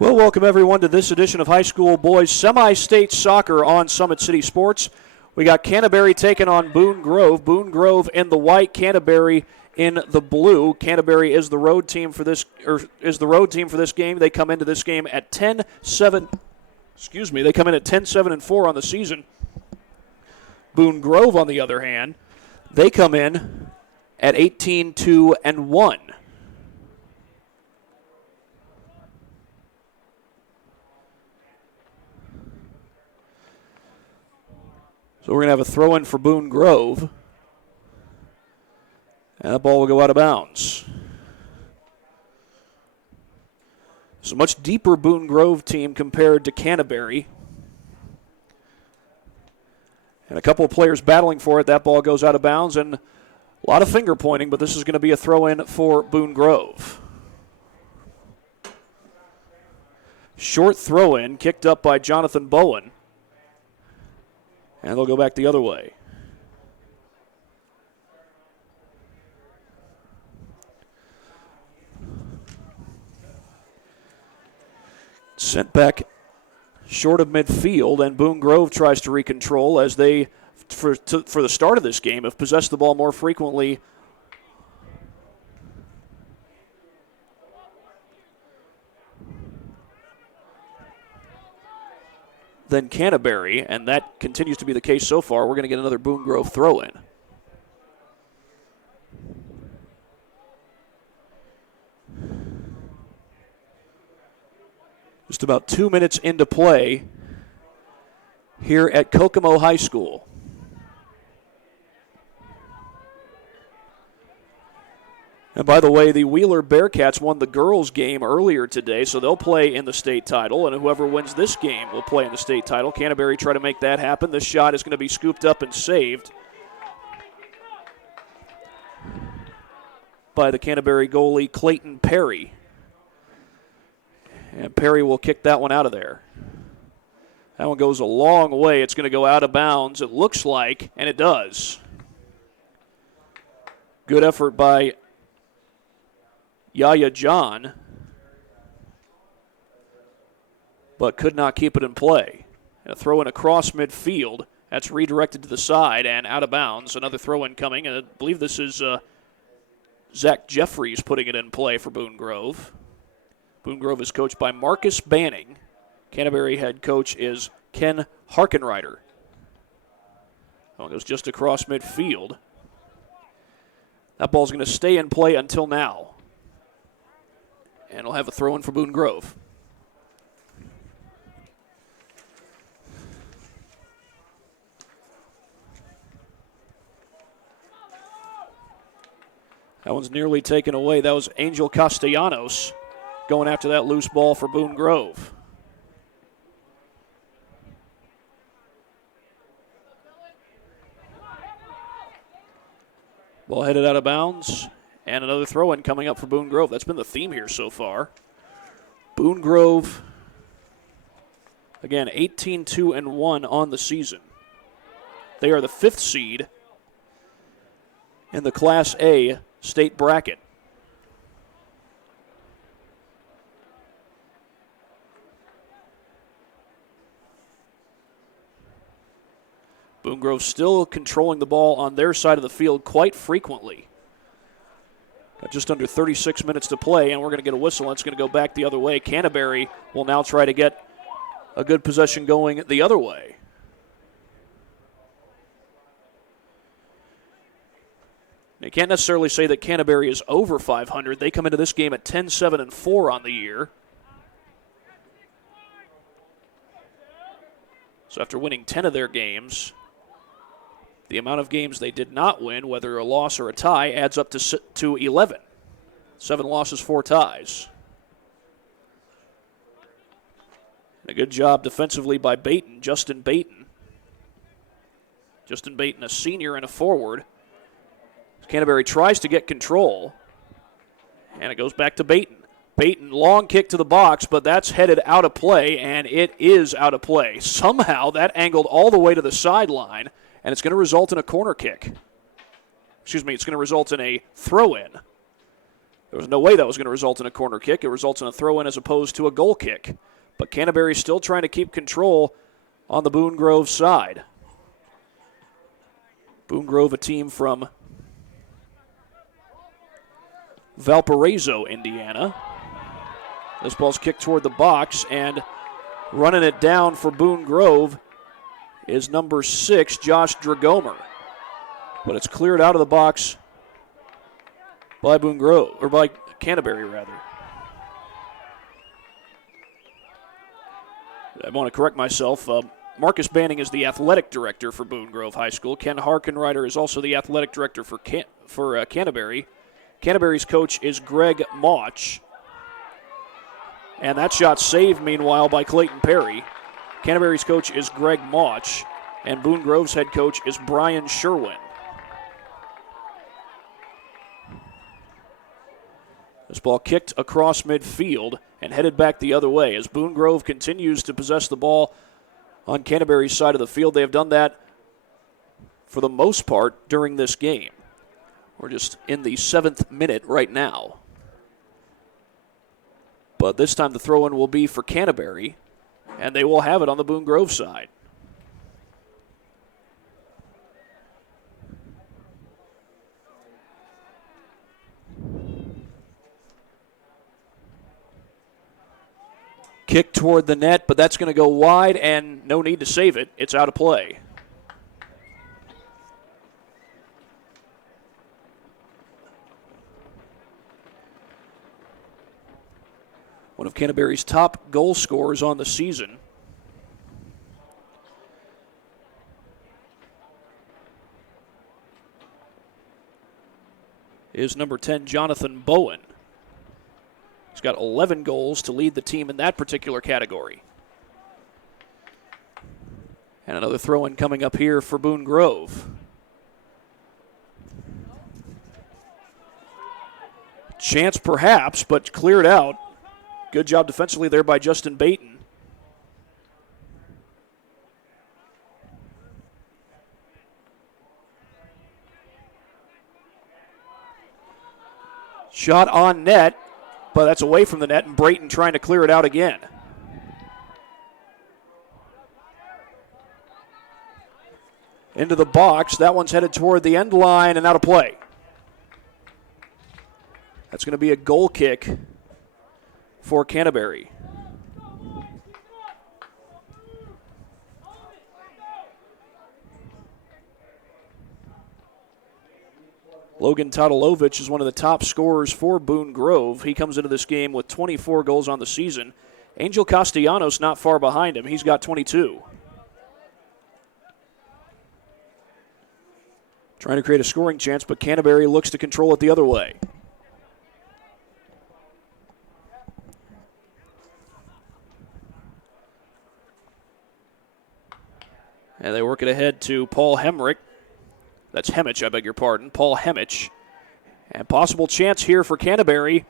Well, welcome everyone to this edition of High School Boys Semi-State Soccer on Summit City Sports. We got Canterbury taking on Boone Grove. Boone Grove in the white, Canterbury in the blue. Canterbury is the road team for this game. They come into this game at 10-7. They come in at 10-7-4 on the season. Boone Grove, on the other hand, they come in at 18-2-1. So we're going to have a throw-in for Boone Grove. And the ball will go out of bounds. It's a much deeper Boone Grove team compared to Canterbury. And a couple of players battling for it. That ball goes out of bounds. And a lot of finger pointing, but this is going to be a throw-in for Boone Grove. Short throw-in, kicked up by Jonathan Bowen. And they'll go back the other way. Sent back short of midfield, and Boone Grove tries to recontrol as they, for the start of this game, have possessed the ball more frequently than Canterbury, and that continues to be the case so far. We're going to get another Boone Grove throw-in. Just about 2 minutes into play here at Kokomo High School. And by the way, the Wheeler Bearcats won the girls' game earlier today, so they'll play in the state title, and whoever wins this game will play in the state title. Canterbury try to make that happen. This shot is going to be scooped up and saved by the Canterbury goalie, Clayton Perry. And Perry will kick that one out of there. That one goes a long way. It's going to go out of bounds, it looks like, and it does. Good effort by Yaya John, but could not keep it in play. And a throw-in across midfield. That's redirected to the side and out of bounds. Another throw-in coming, and I believe this is Zach Jeffries putting it in play for Boone Grove. Boone Grove is coached by Marcus Banning. Canterbury head coach is Ken Harkenrider. That one goes just across midfield. That ball's going to stay in play until now. And we'll have a throw-in for Boone Grove. That one's nearly taken away. That was Angel Castellanos going after that loose ball for Boone Grove. Ball headed out of bounds. And another throw-in coming up for Boone Grove. That's been the theme here so far. Boone Grove, again, 18-2-1 on the season. They are the 5th seed in the Class A state bracket. Boone Grove still controlling the ball on their side of the field quite frequently. Got just under 36 minutes to play, and we're going to get a whistle, and it's going to go back the other way. Canterbury will now try to get a good possession going the other way. You can't necessarily say that Canterbury is over 500. They come into this game at 10-7-4 on the year. So after winning 10 of their games, the amount of games they did not win, whether a loss or a tie, adds up to 11. 7 losses, 4 ties. And a good job defensively by Justin Baton. Justin Baton, a senior and a forward. Canterbury tries to get control, and it goes back to Baton. Baton, long kick to the box, but that's headed out of play, and it is out of play. Somehow that angled all the way to the sideline, and it's going to result in a corner kick. It's going to result in a throw-in There was no way that was going to result in a corner kick. It results in a throw-in as opposed to a goal kick. But Canterbury still trying to keep control on the Boone Grove side. Boone Grove, a team from Valparaiso, Indiana. This ball's kicked toward the box, and running it down for Boone Grove is number 6, Josh Dragomer. But it's cleared out of the box by Boone Grove, or by Canterbury, rather. I want to correct myself. Marcus Banning is the athletic director for Boone Grove High School. Ken Harkenreiter is also the athletic director for Canterbury. Canterbury's coach is Greg Mauch. And that shot saved, meanwhile, by Clayton Perry. Canterbury's coach is Greg Mauch, and Boone Grove's head coach is Brian Sherwin. This ball kicked across midfield and headed back the other way as Boone Grove continues to possess the ball on Canterbury's side of the field. They have done that for the most part during this game. We're just in the 7th minute right now. But this time the throw-in will be for Canterbury, and they will have it on the Boone Grove side. Kick toward the net, but that's going to go wide, and no need to save it. It's out of play. One of Canterbury's top goal scorers on the season. Is number 10, Jonathan Bowen. He's got 11 goals to lead the team in that particular category. And another throw-in coming up here for Boone Grove. Chance perhaps, but cleared out. Good job defensively there by Justin Baton. Shot on net, but that's away from the net, and Brayton trying to clear it out again. Into the box. That one's headed toward the end line and out of play. That's going to be a goal kick for Canterbury. Logan Todolovic is one of the top scorers for Boone Grove. He comes into this game with 24 goals on the season. Angel Castellanos not far behind him. He's got 22. Trying to create a scoring chance, but Canterbury looks to control it the other way. And they work it ahead to Paul Hemrick. That's Hemmich, I beg your pardon. Paul Hemmich. And possible chance here for Canterbury,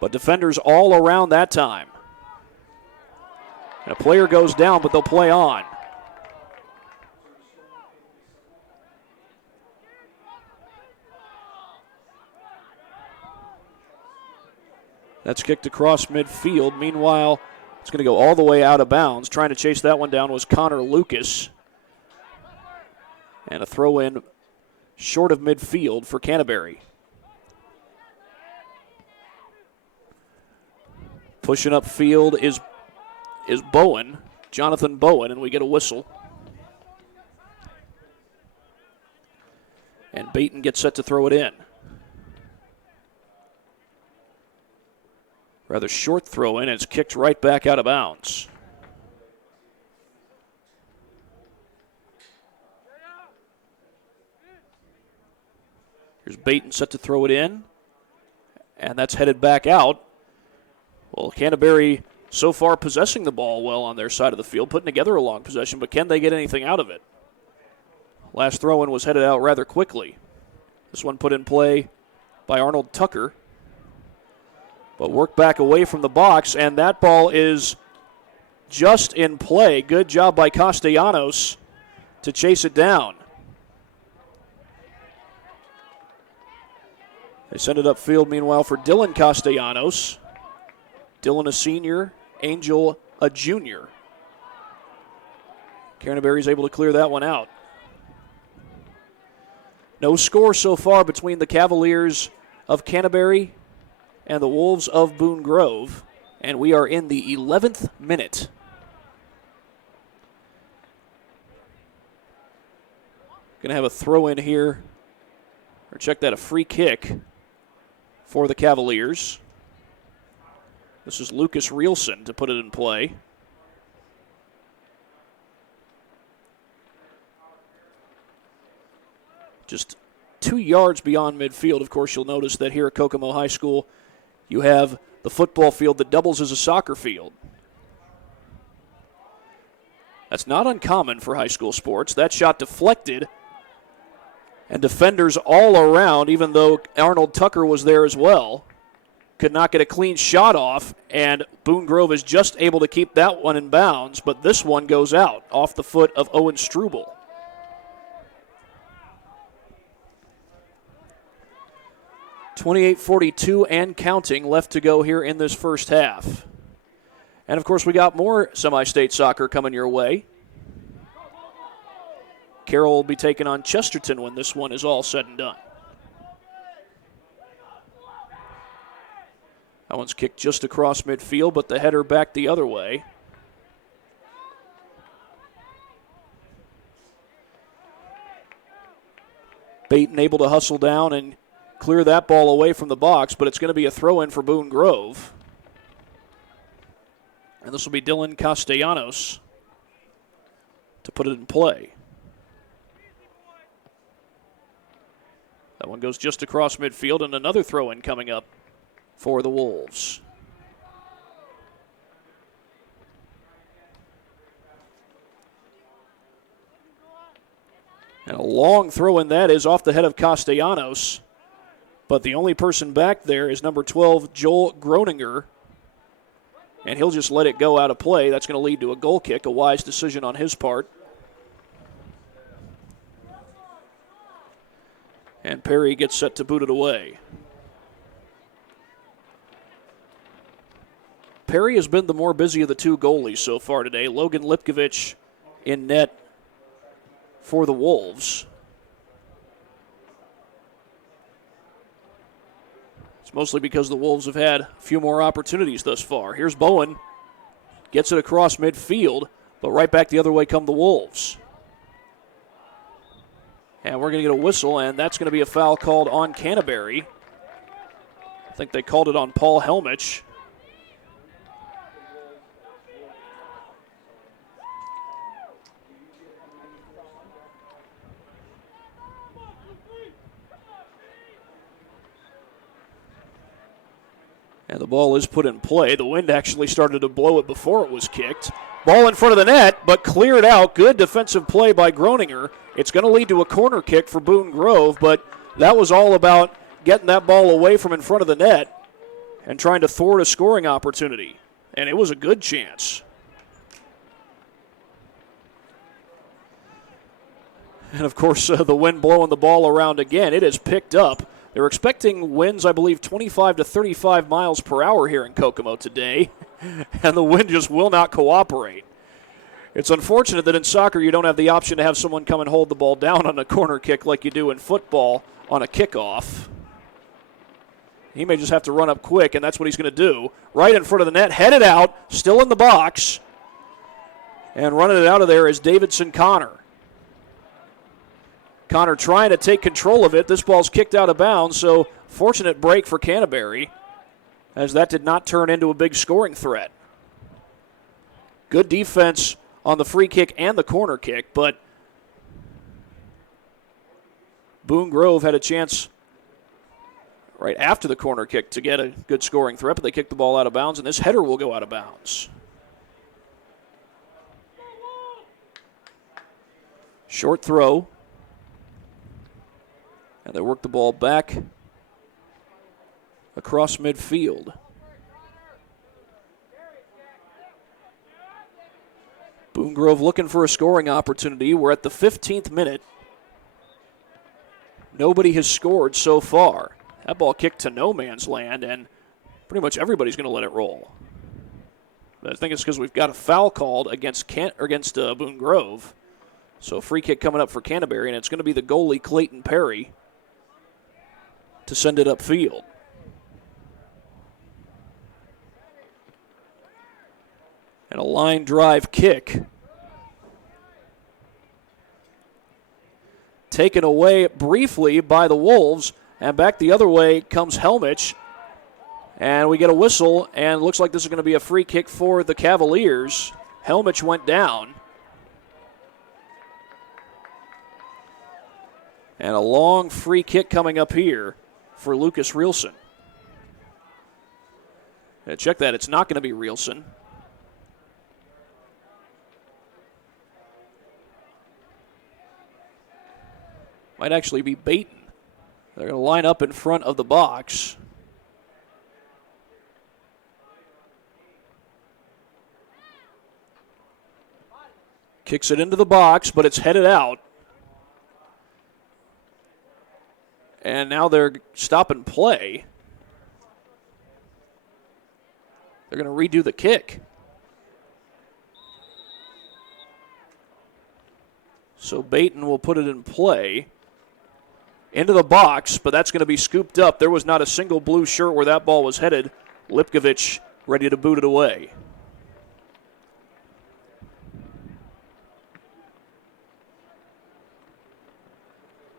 but defenders all around that time. And a player goes down, but they'll play on. That's kicked across midfield. Meanwhile, it's going to go all the way out of bounds. Trying to chase that one down was Connor Lucas. And a throw-in short of midfield for Canterbury. Pushing up field is Bowen, Jonathan Bowen, and we get a whistle. And Baton gets set to throw it in. Rather short throw in, and it's kicked right back out of bounds. Here's Baton set to throw it in, and that's headed back out. Well, Canterbury so far possessing the ball well on their side of the field, putting together a long possession, but can they get anything out of it? Last throw-in was headed out rather quickly. This one put in play by Arnold Tucker, but worked back away from the box, and that ball is just in play. Good job by Castellanos to chase it down. They send it upfield, meanwhile, for Dylan Castellanos. Dylan a senior, Angel a junior. Canterbury's able to clear that one out. No score so far between the Cavaliers of Canterbury and the Wolves of Boone Grove, and we are in the 11th minute. Going to have a throw in here, or check that, a free kick for the Cavaliers. This is Lucas Rielson to put it in play. Just 2 yards beyond midfield. Of course, you'll notice that here at Kokomo High School, you have the football field that doubles as a soccer field. That's not uncommon for high school sports. That shot deflected, and defenders all around, even though Arnold Tucker was there as well, could not get a clean shot off, and Boone Grove is just able to keep that one in bounds, but this one goes out off the foot of Owen Struble. 28:42 and counting left to go here in this first half. And, of course, we got more semi-state soccer coming your way. Carroll will be taking on Chesterton when this one is all said and done. That one's kicked just across midfield, but the header back the other way. Baton able to hustle down and clear that ball away from the box, but it's going to be a throw-in for Boone Grove. And this will be Dylan Castellanos to put it in play. That one goes just across midfield, and another throw-in coming up for the Wolves. And a long throw-in that is off the head of Castellanos. But the only person back there is number 12, Joel Groninger. And he'll just let it go out of play. That's going to lead to a goal kick, a wise decision on his part. And Perry gets set to boot it away. Perry has been the more busy of the two goalies so far today. Logan Lipkovich in net for the Wolves. It's mostly because the Wolves have had a few more opportunities thus far. Here's Bowen. Gets it across midfield, but right back the other way come the Wolves. And we're going to get a whistle, and that's going to be a foul called on Canterbury. I think they called it on Paul Helmich. And the ball is put in play. The wind actually started to blow it before it was kicked. Ball in front of the net, but cleared out. Good defensive play by Groninger. It's going to lead to a corner kick for Boone Grove, but that was all about getting that ball away from in front of the net and trying to thwart a scoring opportunity. And it was a good chance. And, of course, the wind blowing the ball around again. It has picked up. They're expecting winds, I believe, 25 to 35 miles per hour here in Kokomo today, and the wind just will not cooperate. It's unfortunate that in soccer you don't have the option to have someone come and hold the ball down on a corner kick like you do in football on a kickoff. He may just have to run up quick, and that's what he's going to do. Right in front of the net, headed out, still in the box, and running it out of there is Davidson Connor. Connor trying to take control of it. This ball's kicked out of bounds, so fortunate break for Canterbury, as that did not turn into a big scoring threat. Good defense on the free kick and the corner kick, but Boone Grove had a chance right after the corner kick to get a good scoring threat, but they kicked the ball out of bounds, and this header will go out of bounds. Short throw. And they work the ball back across midfield. Boone Grove looking for a scoring opportunity. We're at the 15th minute. Nobody has scored so far. That ball kicked to no man's land, and pretty much everybody's going to let it roll. But I think it's because we've got a foul called against Boone Grove. So free kick coming up for Canterbury, and it's going to be the goalie, Clayton Perry, to send it upfield. And a line drive kick. Taken away briefly by the Wolves, and back the other way comes Helmich. And we get a whistle, and looks like this is going to be a free kick for the Cavaliers. Helmich went down. And a long free kick coming up here for Lucas Rielsen. Check that, it's not going to be Rielsen. Might actually be Baton. They're going to line up in front of the box. Kicks it into the box, but it's headed out. And now they're stop and play. They're going to redo the kick. So Baton will put it in play. Into the box, but that's going to be scooped up. There was not a single blue shirt where that ball was headed. Lipkovich ready to boot it away.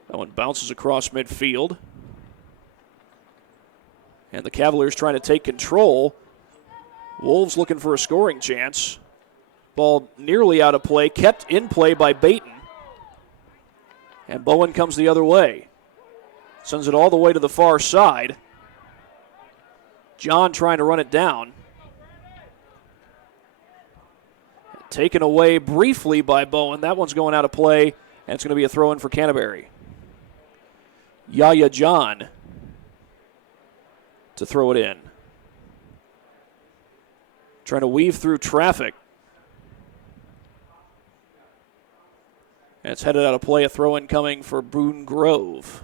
That one bounces across midfield. And the Cavaliers trying to take control. Wolves looking for a scoring chance. Ball nearly out of play, kept in play by Baton. And Bowen comes the other way. Sends it all the way to the far side. John trying to run it down. Taken away briefly by Bowen. That one's going out of play, and it's going to be a throw-in for Canterbury. Yaya John to throw it in. Trying to weave through traffic. And it's headed out of play, a throw-in coming for Boone Grove.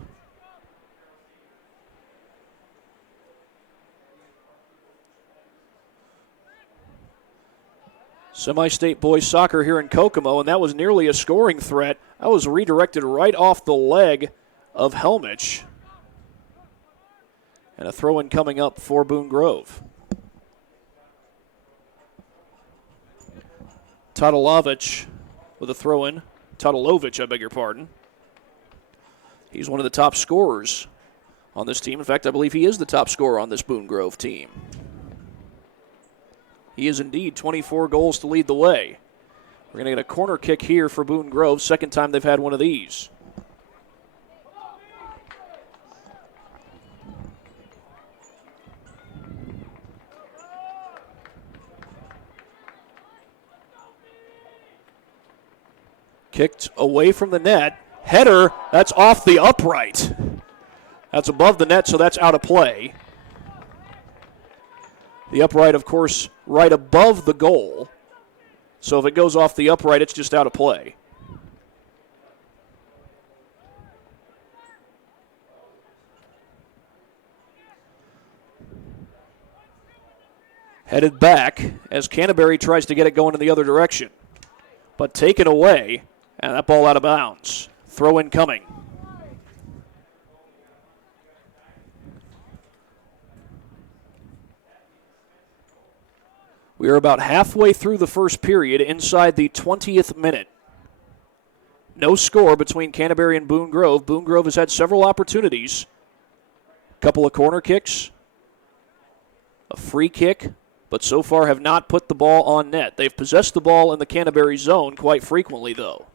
Semi-state boys soccer here in Kokomo, and that was nearly a scoring threat. That was redirected right off the leg of Helmich. And a throw-in coming up for Boone Grove. Todorovic with a throw-in. Todorovic, I beg your pardon. He's one of the top scorers on this team. In fact, I believe he is the top scorer on this Boone Grove team. He is indeed 24 goals to lead the way. We're going to get a corner kick here for Boone Grove. Second time they've had one of these. Kicked away from the net. Header, that's off the upright. That's above the net, so that's out of play. The upright, of course, right above the goal. So if it goes off the upright, it's just out of play. Headed back as Canterbury tries to get it going in the other direction. But taken away, and that ball out of bounds. Throw in coming. We are about halfway through the first period, inside the 20th minute. No score between Canterbury and Boone Grove. Boone Grove has had several opportunities. A couple of corner kicks, a free kick, but so far have not put the ball on net. They've possessed the ball in the Canterbury zone quite frequently, though.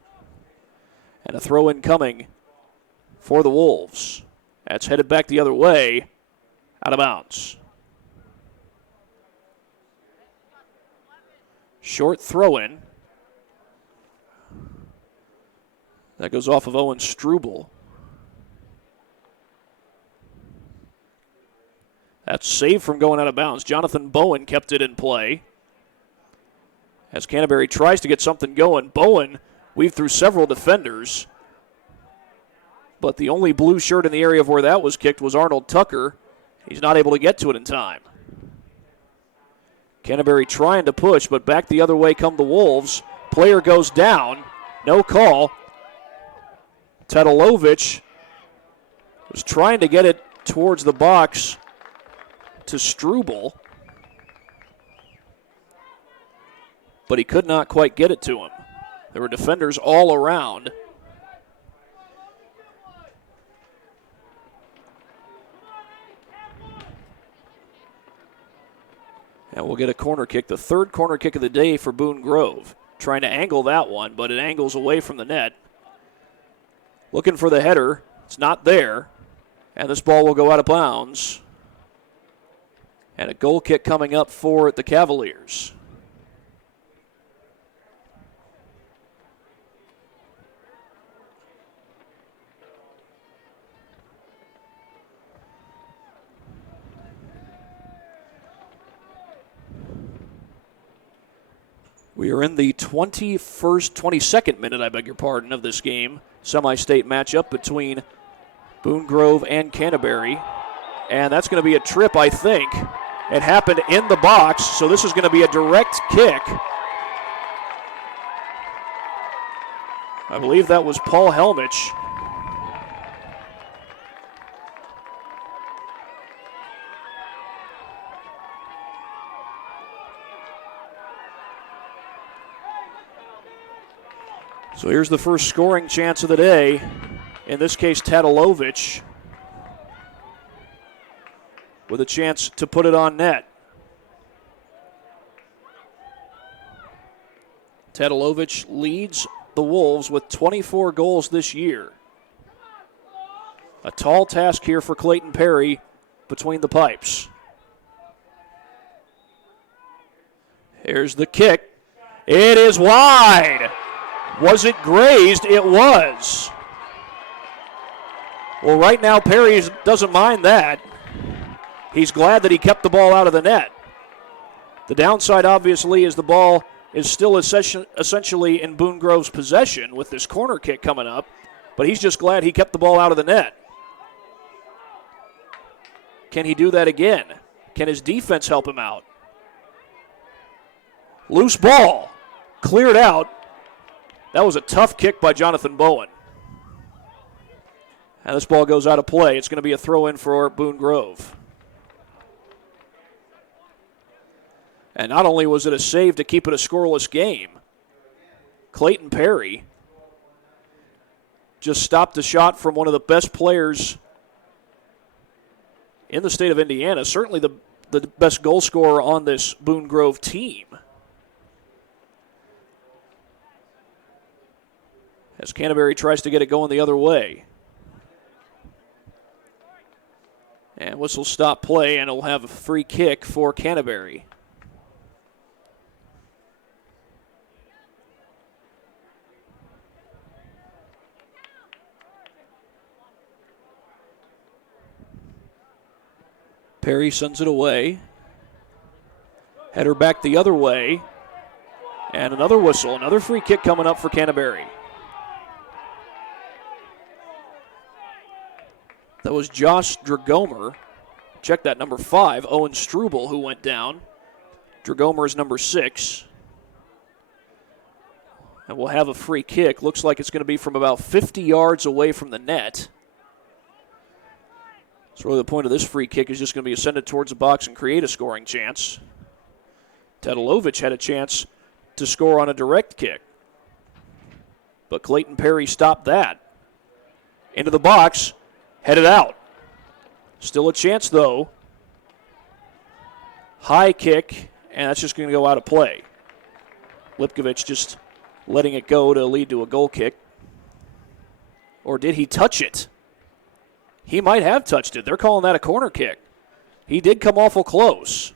And a throw-in coming for the Wolves. That's headed back the other way, out of bounds. Short throw-in. That goes off of Owen Struble. That's saved from going out of bounds. Jonathan Bowen kept it in play. As Canterbury tries to get something going, Bowen weaved through several defenders. but the only blue shirt in the area of where that was kicked was Arnold Tucker. He's not able to get to it in time. Canterbury trying to push, but back the other way come the Wolves. Player goes down. No call. Tadalovic was trying to get it towards the box to Struble, but he could not quite get it to him. There were defenders all around. And we'll get a corner kick, the third corner kick of the day for Boone Grove. Trying to angle that one, but it angles away from the net. Looking for the header. It's not there. And this ball will go out of bounds. And a goal kick coming up for the Cavaliers. We are in the 22nd minute, of this game. Semi-state matchup between Boone Grove and Canterbury. And that's going to be a trip, I think. It happened in the box, so this is going to be a direct kick. I believe that was Paul Helmich. So here's the first scoring chance of the day. In this case, Tadalovic with a chance to put it on net. Tadalovic leads the Wolves with 24 goals this year. A tall task here for Clayton Perry between the pipes. Here's the kick. It is wide. Was it grazed? It was. Well, right now, Perry doesn't mind that. He's glad that he kept the ball out of the net. The downside, obviously, is the ball is still essentially in Boone Grove's possession with this corner kick coming up, but he's just glad he kept the ball out of the net. Can he do that again? Can his defense help him out? Loose ball. Cleared out. That was a tough kick by Jonathan Bowen. And this ball goes out of play. It's going to be a throw-in for Boone Grove. And not only was it a save to keep it a scoreless game, Clayton Perry just stopped the shot from one of the best players in the state of Indiana, certainly the best goal scorer on this Boone Grove team. As Canterbury tries to get it going the other way. And whistle stop play, and it'll have a free kick for Canterbury. Perry sends it away. Header back the other way. And another whistle, another free kick coming up for Canterbury. That was Josh Dragomer. Check that, number 5, Owen Struble, who went down. Dragomer is number 6. And we'll have a free kick. Looks like it's going to be from about 50 yards away from the net. So really the point of this free kick is just going to be send it towards the box and create a scoring chance. Tadalovic had a chance to score on a direct kick. But Clayton Perry stopped that. Into the box. Headed out. Still a chance, though. High kick, and that's just going to go out of play. Lipkovich just letting it go to lead to a goal kick. Or did he touch it? He might have touched it. They're calling that a corner kick. He did come awful close.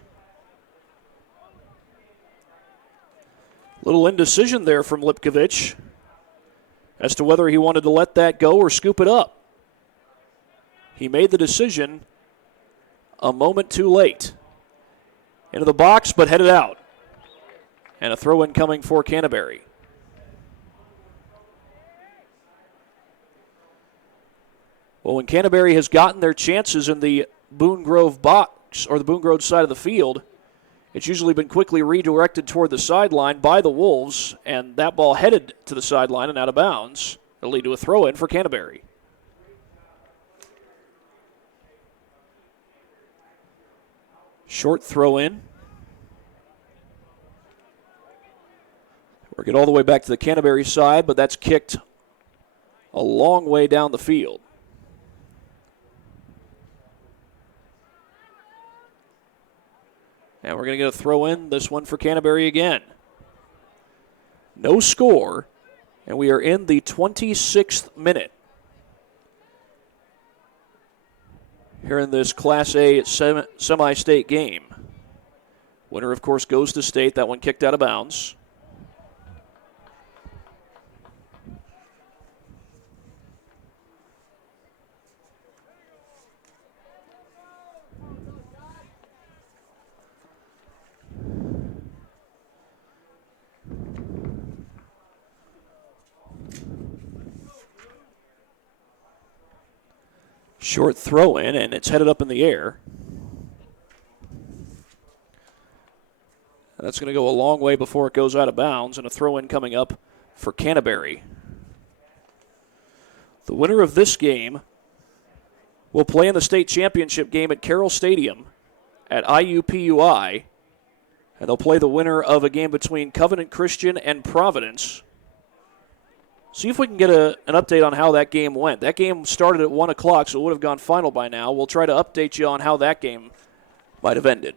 Little indecision there from Lipkovich as to whether he wanted to let that go or scoop it up. He made the decision a moment too late. Into the box, but headed out. And a throw-in coming for Canterbury. Well, when Canterbury has gotten their chances in the Boone Grove box or the Boone Grove side of the field, it's usually been quickly redirected toward the sideline by the Wolves, and that ball headed to the sideline and out of bounds. It'll lead to a throw-in for Canterbury. Short throw-in. Work it all the way back to the Canterbury side, but that's kicked a long way down the field. And we're going to get a throw in, this one for Canterbury again. No score, and we are in the 26th minute here in this Class A semi-state game. Winner, of course, goes to state. That one kicked out of bounds. Short throw in, and it's headed up in the air. That's going to go a long way before it goes out of bounds, and a throw in coming up for Canterbury. The winner of this game will play in the state championship game at Carroll Stadium at IUPUI, and they'll play the winner of a game between Covenant Christian and Providence. See if we can get an update on how that game went. That game started at 1 o'clock, so it would have gone final by now. We'll try to update you on how that game might have ended.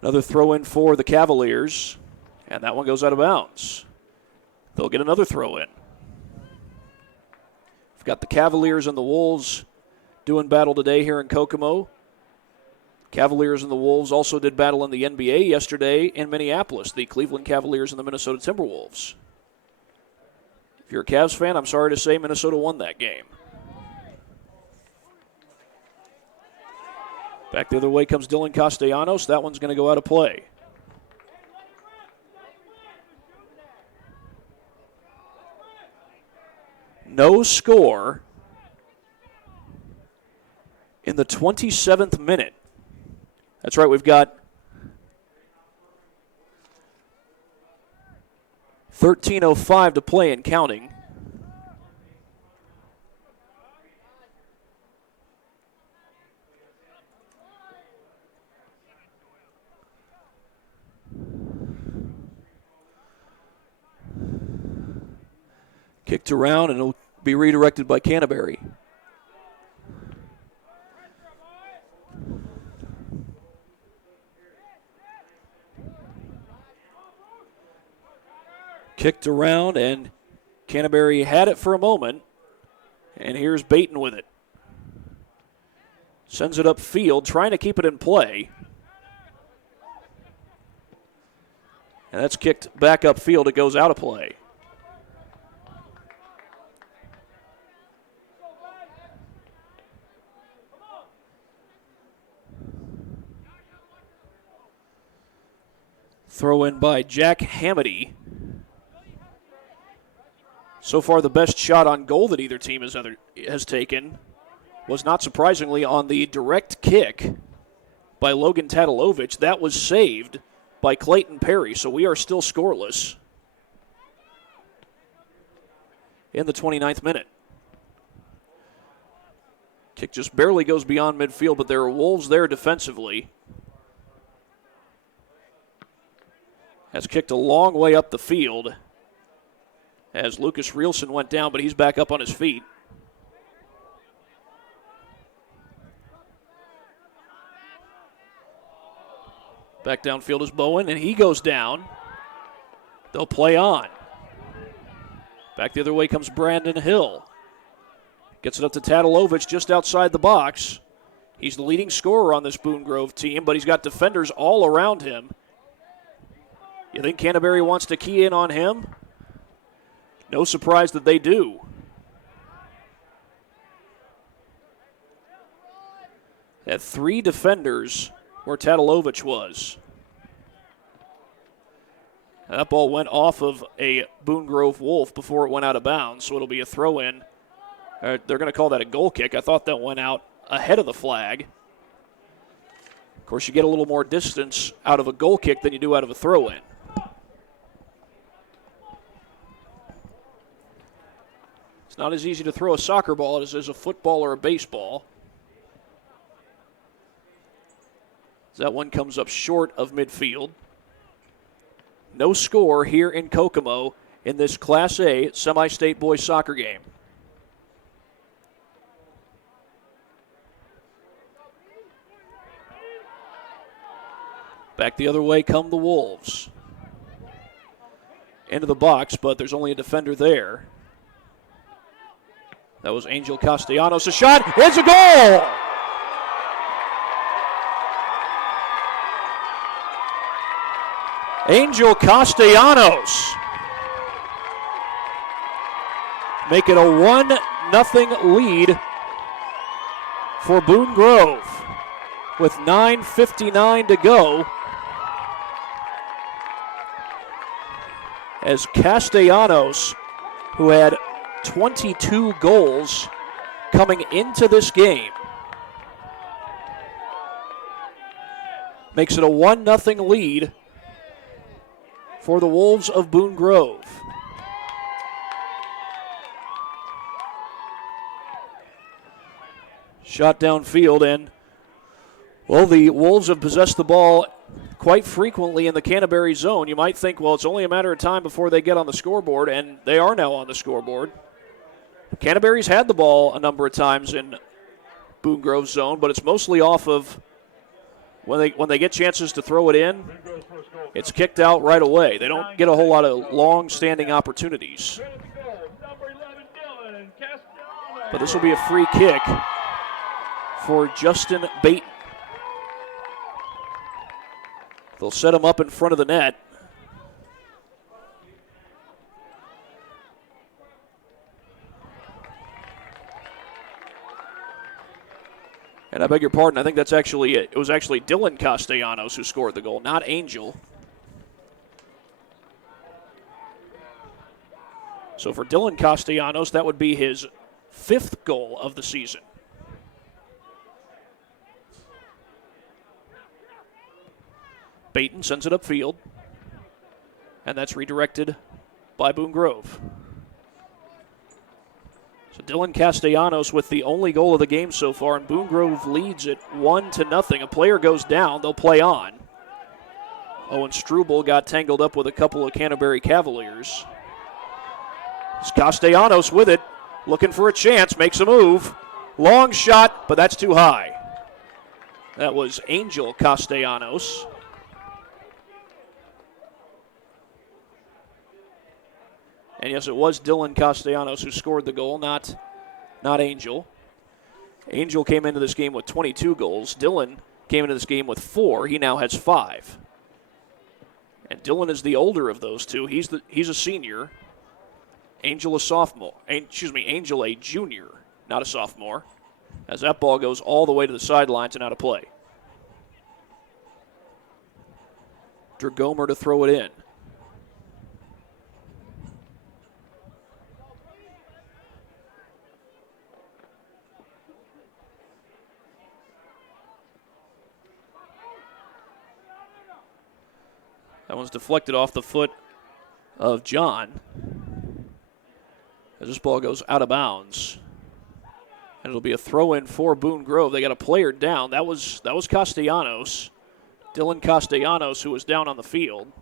Another throw-in for the Cavaliers, and that one goes out of bounds. They'll get another throw-in. We've got the Cavaliers and the Wolves doing battle today here in Kokomo. Cavaliers and the Wolves also did battle in the NBA yesterday in Minneapolis, the Cleveland Cavaliers and the Minnesota Timberwolves. If you're a Cavs fan, I'm sorry to say Minnesota won that game. Back the other way comes Dylan Castellanos. That one's going to go out of play. No score in the 27th minute. That's right, we've got 13:05 to play and counting. Kicked around, and it'll be redirected by Canterbury. Kicked around, and Canterbury had it for a moment, and here's Baton with it. Sends it upfield, trying to keep it in play. And that's kicked back upfield. It goes out of play. Throw in by Jack Hamady. So far, the best shot on goal that either team has taken was, not surprisingly, on the direct kick by Logan Tatalovich. That was saved by Clayton Perry, so we are still scoreless in the 29th minute. Kick just barely goes beyond midfield, but there are Wolves there defensively. Has kicked a long way up the field as Lucas Rielson went down, but he's back up on his feet. Back downfield is Bowen, and he goes down. They'll play on. Back the other way comes Brandon Hill. Gets it up to Tatalovich just outside the box. He's the leading scorer on this Boone Grove team, but he's got defenders all around him. You think Canterbury wants to key in on him? No surprise that they do. Had 3 defenders where Tatalovich was. That ball went off of a Boone Grove Wolf before it went out of bounds, so it'll be a throw-in. They're going to call that a goal kick. I thought that went out ahead of the flag. Of course, you get a little more distance out of a goal kick than you do out of a throw-in. It's not as easy to throw a soccer ball as a football or a baseball. That one comes up short of midfield. No score here in Kokomo in this Class A semi-state boys soccer game. Back the other way come the Wolves. Into the box, but there's only a defender there. That was Angel Castellanos. A shot. It's a goal! Angel Castellanos make it a 1-0 lead for Boone Grove with 9:59 to go. As Castellanos, who had 22 goals coming into this game, makes it a 1-0 lead for the Wolves of Boone Grove. Shot downfield, and, well, the Wolves have possessed the ball quite frequently in the Canterbury zone. You might think, well, it's only a matter of time before they get on the scoreboard, and they are now on the scoreboard. Canterbury's had the ball a number of times in Boone Grove's zone, but it's mostly off of when they get chances to throw it in, it's kicked out right away. They don't get a whole lot of long-standing opportunities. But this will be a free kick for Justin Baton. They'll set him up in front of the net. And I beg your pardon, I think that's actually it. It was actually Dylan Castellanos who scored the goal, not Angel. So for Dylan Castellanos, that would be his 5th goal of the season. Baton sends it upfield, and that's redirected by Boone Grove. So Dylan Castellanos with the only goal of the game so far, and Boone Grove leads it 1-0. A player goes down, they'll play on. Owen Struble got tangled up with a couple of Canterbury Cavaliers. It's Castellanos with it, looking for a chance, makes a move. Long shot, but that's too high. That was Angel Castellanos. And yes, it was Dylan Castellanos who scored the goal, not Angel. Angel came into this game with 22 goals. Dylan came into this game with 4. He now has 5. And Dylan is the older of those two. He's a senior. Angel a sophomore. Angel a junior, not a sophomore. As that ball goes all the way to the sidelines and out of play. Dragomer to throw it in. That one's deflected off the foot of John. As this ball goes out of bounds. And it'll be a throw-in for Boone Grove. They got a player down. That was Castellanos. Dylan Castellanos, who was down on the field.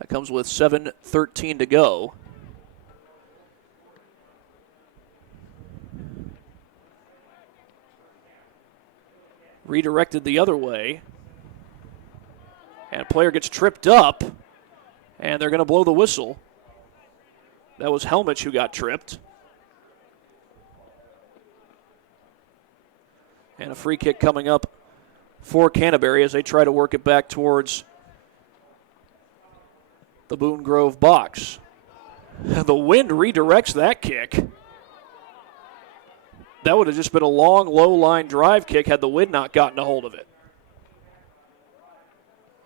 That comes with 7:13 to go. Redirected the other way. And a player gets tripped up, and they're going to blow the whistle. That was Helmich who got tripped. And a free kick coming up for Canterbury as they try to work it back towards the Boone Grove box. The wind redirects that kick. That would have just been a long, low-line drive kick had the wind not gotten a hold of it.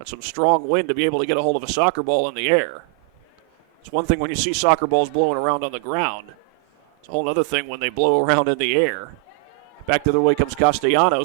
That's some strong wind to be able to get a hold of a soccer ball in the air. It's one thing when you see soccer balls blowing around on the ground. It's a whole other thing when they blow around in the air. Back the other way comes Castellanos.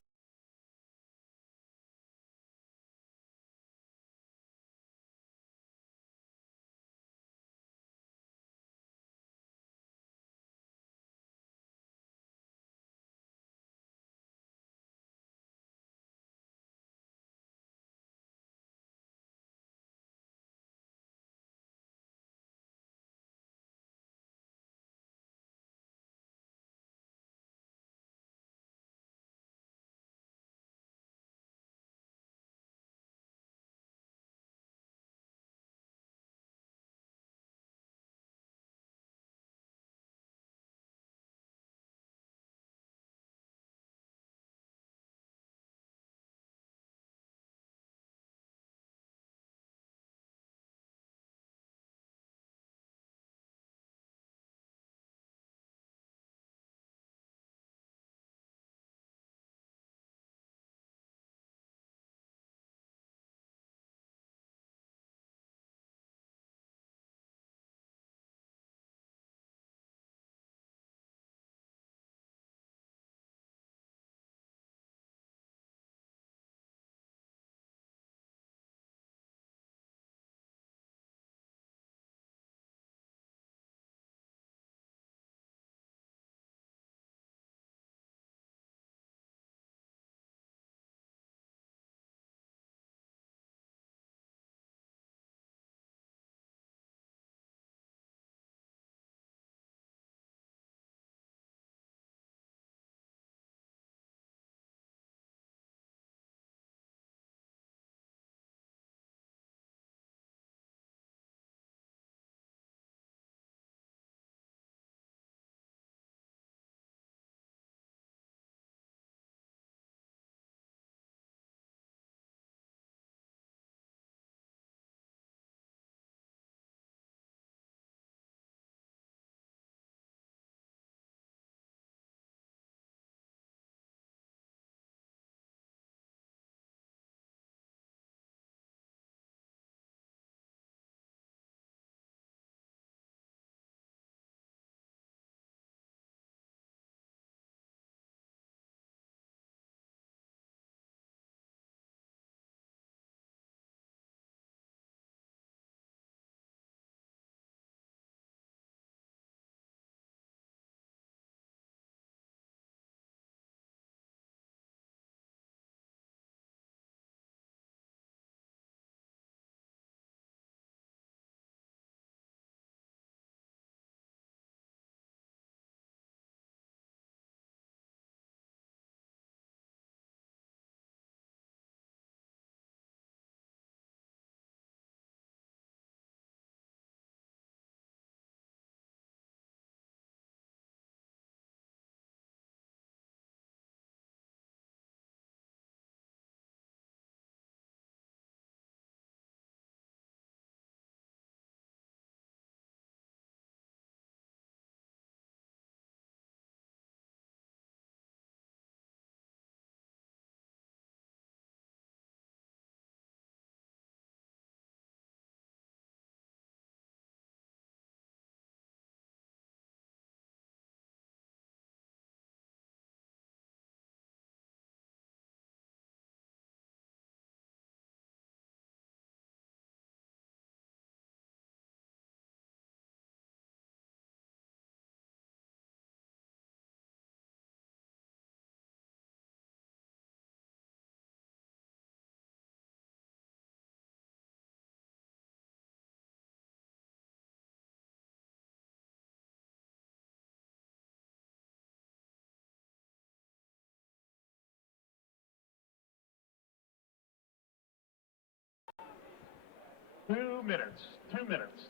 Two minutes.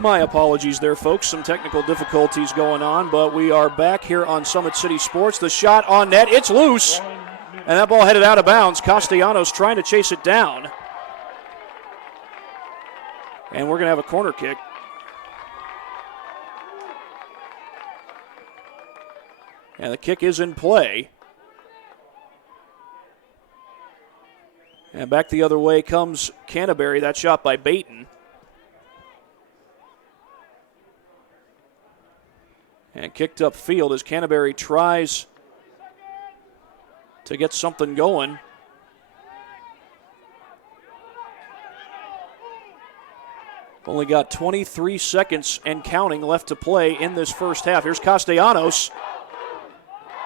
My apologies there, folks. Some technical difficulties going on, but we are back here on Summit City Sports. The shot on net, it's loose, and that ball headed out of bounds. Castellanos trying to chase it down. And we're going to have a corner kick. And the kick is in play. And back the other way comes Canterbury. That shot by Baton. And kicked upfield as Canterbury tries to get something going. Only got 23 seconds and counting left to play in this first half. Here's Castellanos.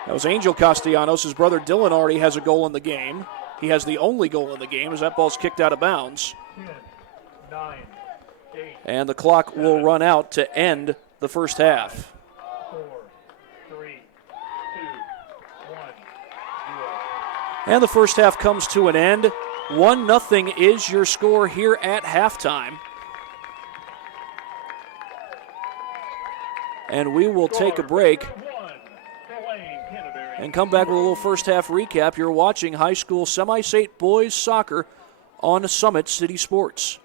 That was Angel Castellanos. His brother Dylan already has a goal in the game. He has the only goal in the game as that ball's kicked out of bounds. 10, 9, 8, and the clock will run out to end the first half. 4, 3, 2, 1, 0. And the first half comes to an end. 1-0 is your score here at halftime. And we will take a break and come back with a little first half recap. You're watching high school semi-state boys soccer on Summit City Sports.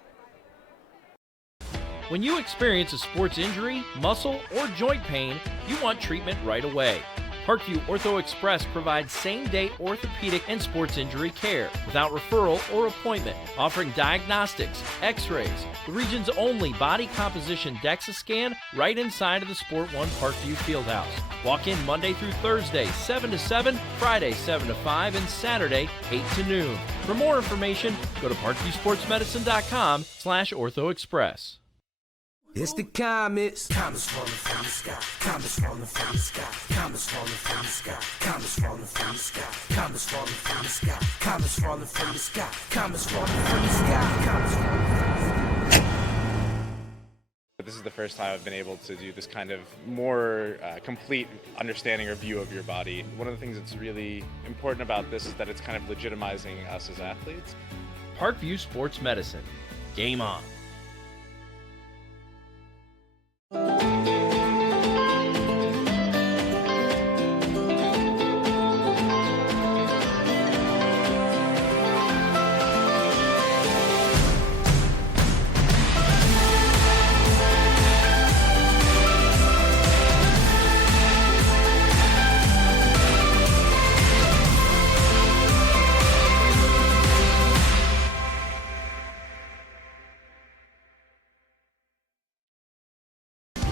When you experience a sports injury, muscle, or joint pain, you want treatment right away. Parkview Ortho Express provides same-day orthopedic and sports injury care without referral or appointment, offering diagnostics, x-rays, the region's only body composition DEXA scan right inside of the Sport One Parkview Fieldhouse. Walk in Monday through Thursday, 7 to 7, Friday, 7 to 5, and Saturday, 8 to noon. For more information, go to parkviewsportsmedicine.com/orthoexpress. It's the comets. Comets falling from the sky. Comets falling from the sky. Comets falling from the sky. Comets falling from the sky. Comets falling from the sky. Comets falling from the sky. Comets falling from the sky. Comets falling from the sky. This is the first time I've been able to do this kind of more complete understanding or view of your body. One of the things that's really important about this is that it's kind of legitimizing us as athletes. Parkview Sports Medicine. Game on.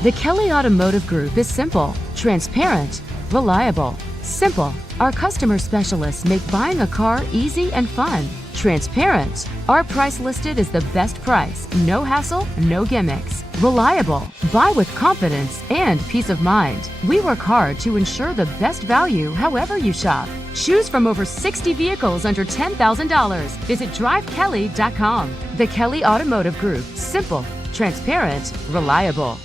The Kelly Automotive Group is simple, transparent, reliable. Simple. Our customer specialists make buying a car easy and fun. Transparent. Our price listed is the best price. No hassle, no gimmicks. Reliable. Buy with confidence and peace of mind. We work hard to ensure the best value however you shop. Choose from over 60 vehicles under $10,000. Visit drivekelly.com. The Kelly Automotive Group. Simple, transparent, reliable.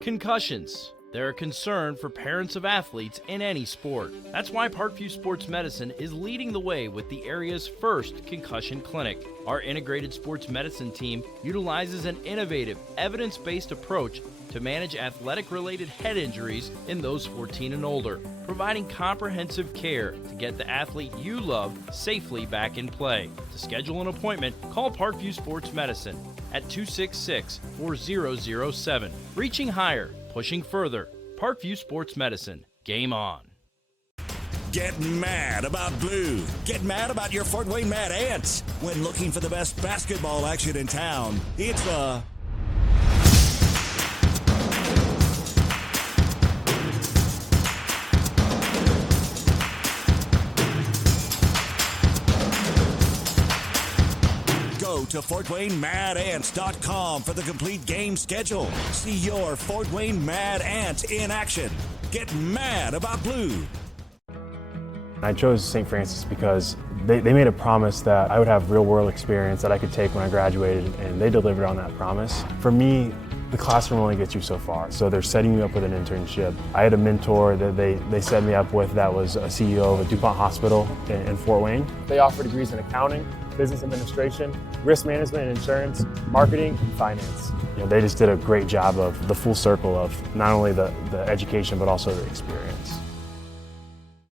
Concussions. They're a concern for parents of athletes in any sport. That's why Parkview Sports Medicine is leading the way with the area's first concussion clinic. Our integrated sports medicine team utilizes an innovative, evidence-based approach to manage athletic-related head injuries in those 14 and older, providing comprehensive care to get the athlete you love safely back in play. To schedule an appointment, call Parkview Sports Medicine at 266-4007. Reaching higher, pushing further. Parkview Sports Medicine. Game on. Get mad about blue. Get mad about your Fort Wayne Mad Ants. When looking for the best basketball action in town, it's the Go to FortWayneMadAnts.com for the complete game schedule. See your Fort Wayne Mad Ants in action. Get mad about blue. I chose St. Francis because they made a promise that I would have real-world experience that I could take when I graduated, and they delivered on that promise. For me, the classroom only gets you so far, so they're setting you up with an internship. I had a mentor that they set me up with that was a CEO of a DuPont hospital in Fort Wayne. They offer degrees in accounting, business administration, risk management and insurance, marketing, and finance. They just did a great job of the full circle of not only the education, but also the experience.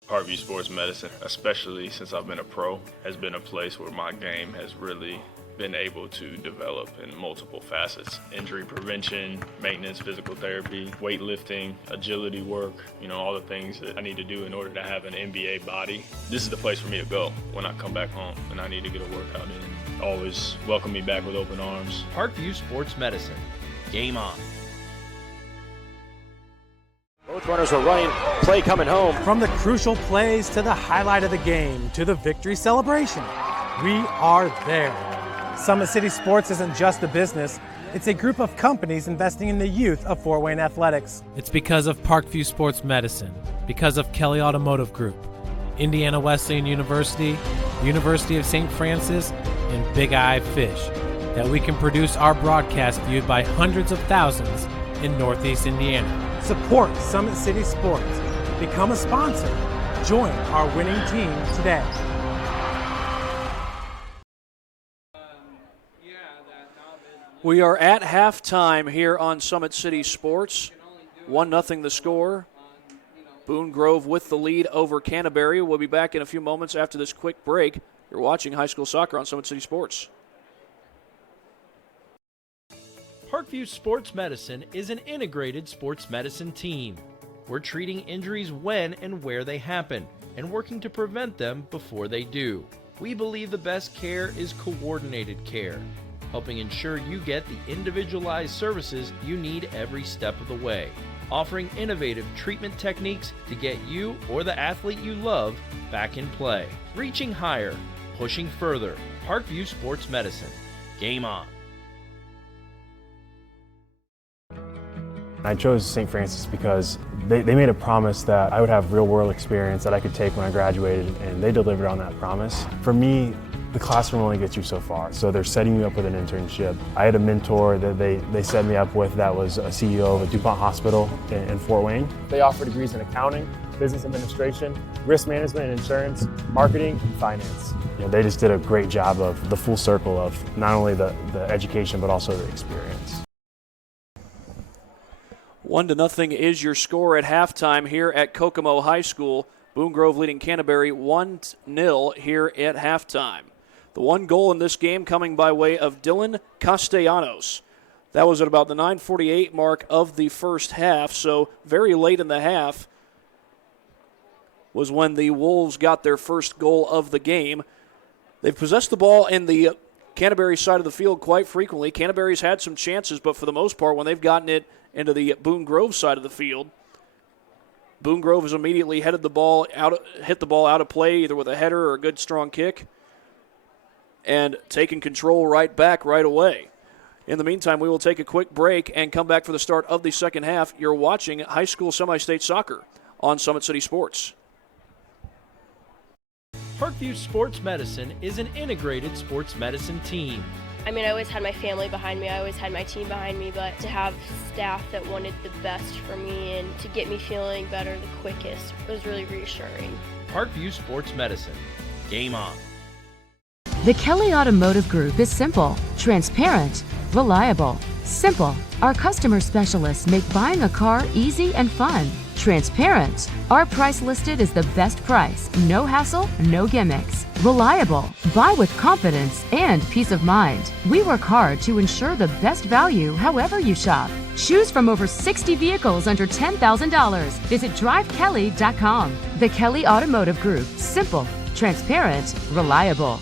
Parkview Sports Medicine, especially since I've been a pro, has been a place where my game has really been able to develop in multiple facets. Injury prevention, maintenance, physical therapy, weightlifting, agility work, all the things that I need to do in order to have an NBA body. This is the place for me to go when I come back home and I need to get a workout in. Always welcome me back with open arms. Parkview Sports Medicine. Game on. Both runners are running, play coming home. From the crucial plays to the highlight of the game to the victory celebration, we are there. Summit City Sports isn't just a business, it's a group of companies investing in the youth of Fort Wayne athletics. It's because of Parkview Sports Medicine, because of Kelly Automotive Group, Indiana Wesleyan University, University of St. Francis, and Big Eye Fish, that we can produce our broadcast viewed by hundreds of thousands in Northeast Indiana. Support Summit City Sports. Become a sponsor. Join our winning team today. We are at halftime here on Summit City Sports. 1-0 the score. Boone Grove with the lead over Canterbury. We'll be back in a few moments after this quick break. You're watching high school soccer on Summit City Sports. Parkview Sports Medicine is an integrated sports medicine team. We're treating injuries when and where they happen and working to prevent them before they do. We believe the best care is coordinated care, helping ensure you get the individualized services you need every step of the way, offering innovative treatment techniques to get you or the athlete you love back in play. Reaching higher, pushing further. Parkview Sports Medicine. Game on. I chose St. Francis because they made a promise that I would have real-world experience that I could take when I graduated, and they delivered on that promise. For me, the classroom only gets you so far, so they're setting you up with an internship. I had a mentor that they set me up with that was a CEO of a DuPont hospital in Fort Wayne. They offer degrees in accounting, business administration, risk management and insurance, marketing, and finance. They just did a great job of the full circle of not only the education, but also the experience. 1-0 is your score at halftime here at Kokomo High School. Boone Grove leading Canterbury 1-0 here at halftime. The one goal in this game coming by way of Dylan Castellanos. That was at about the 9:48 mark of the first half, so very late in the half was when the Wolves got their first goal of the game. They've possessed the ball in the Canterbury side of the field quite frequently. Canterbury's had some chances, but for the most part, when they've gotten it into the Boone Grove side of the field, Boone Grove has immediately hit the ball out of play, either with a header or a good strong kick, and taken control right back right away. In the meantime, we will take a quick break and come back for the start of the second half. You're watching high school semi-state soccer on Summit City Sports. Parkview Sports Medicine is an integrated sports medicine team. I always had my family behind me, I always had my team behind me, but to have staff that wanted the best for me and to get me feeling better the quickest was really reassuring. Parkview Sports Medicine. Game on. The Kelly Automotive Group is simple, transparent, reliable. Simple. Our customer specialists make buying a car easy and fun. Transparent. Our price listed is the best price. No hassle, no gimmicks. Reliable. Buy with confidence and peace of mind. We work hard to ensure the best value however you shop. Choose from over 60 vehicles under $10,000. Visit drivekelly.com. The Kelly Automotive Group. Simple, transparent, reliable.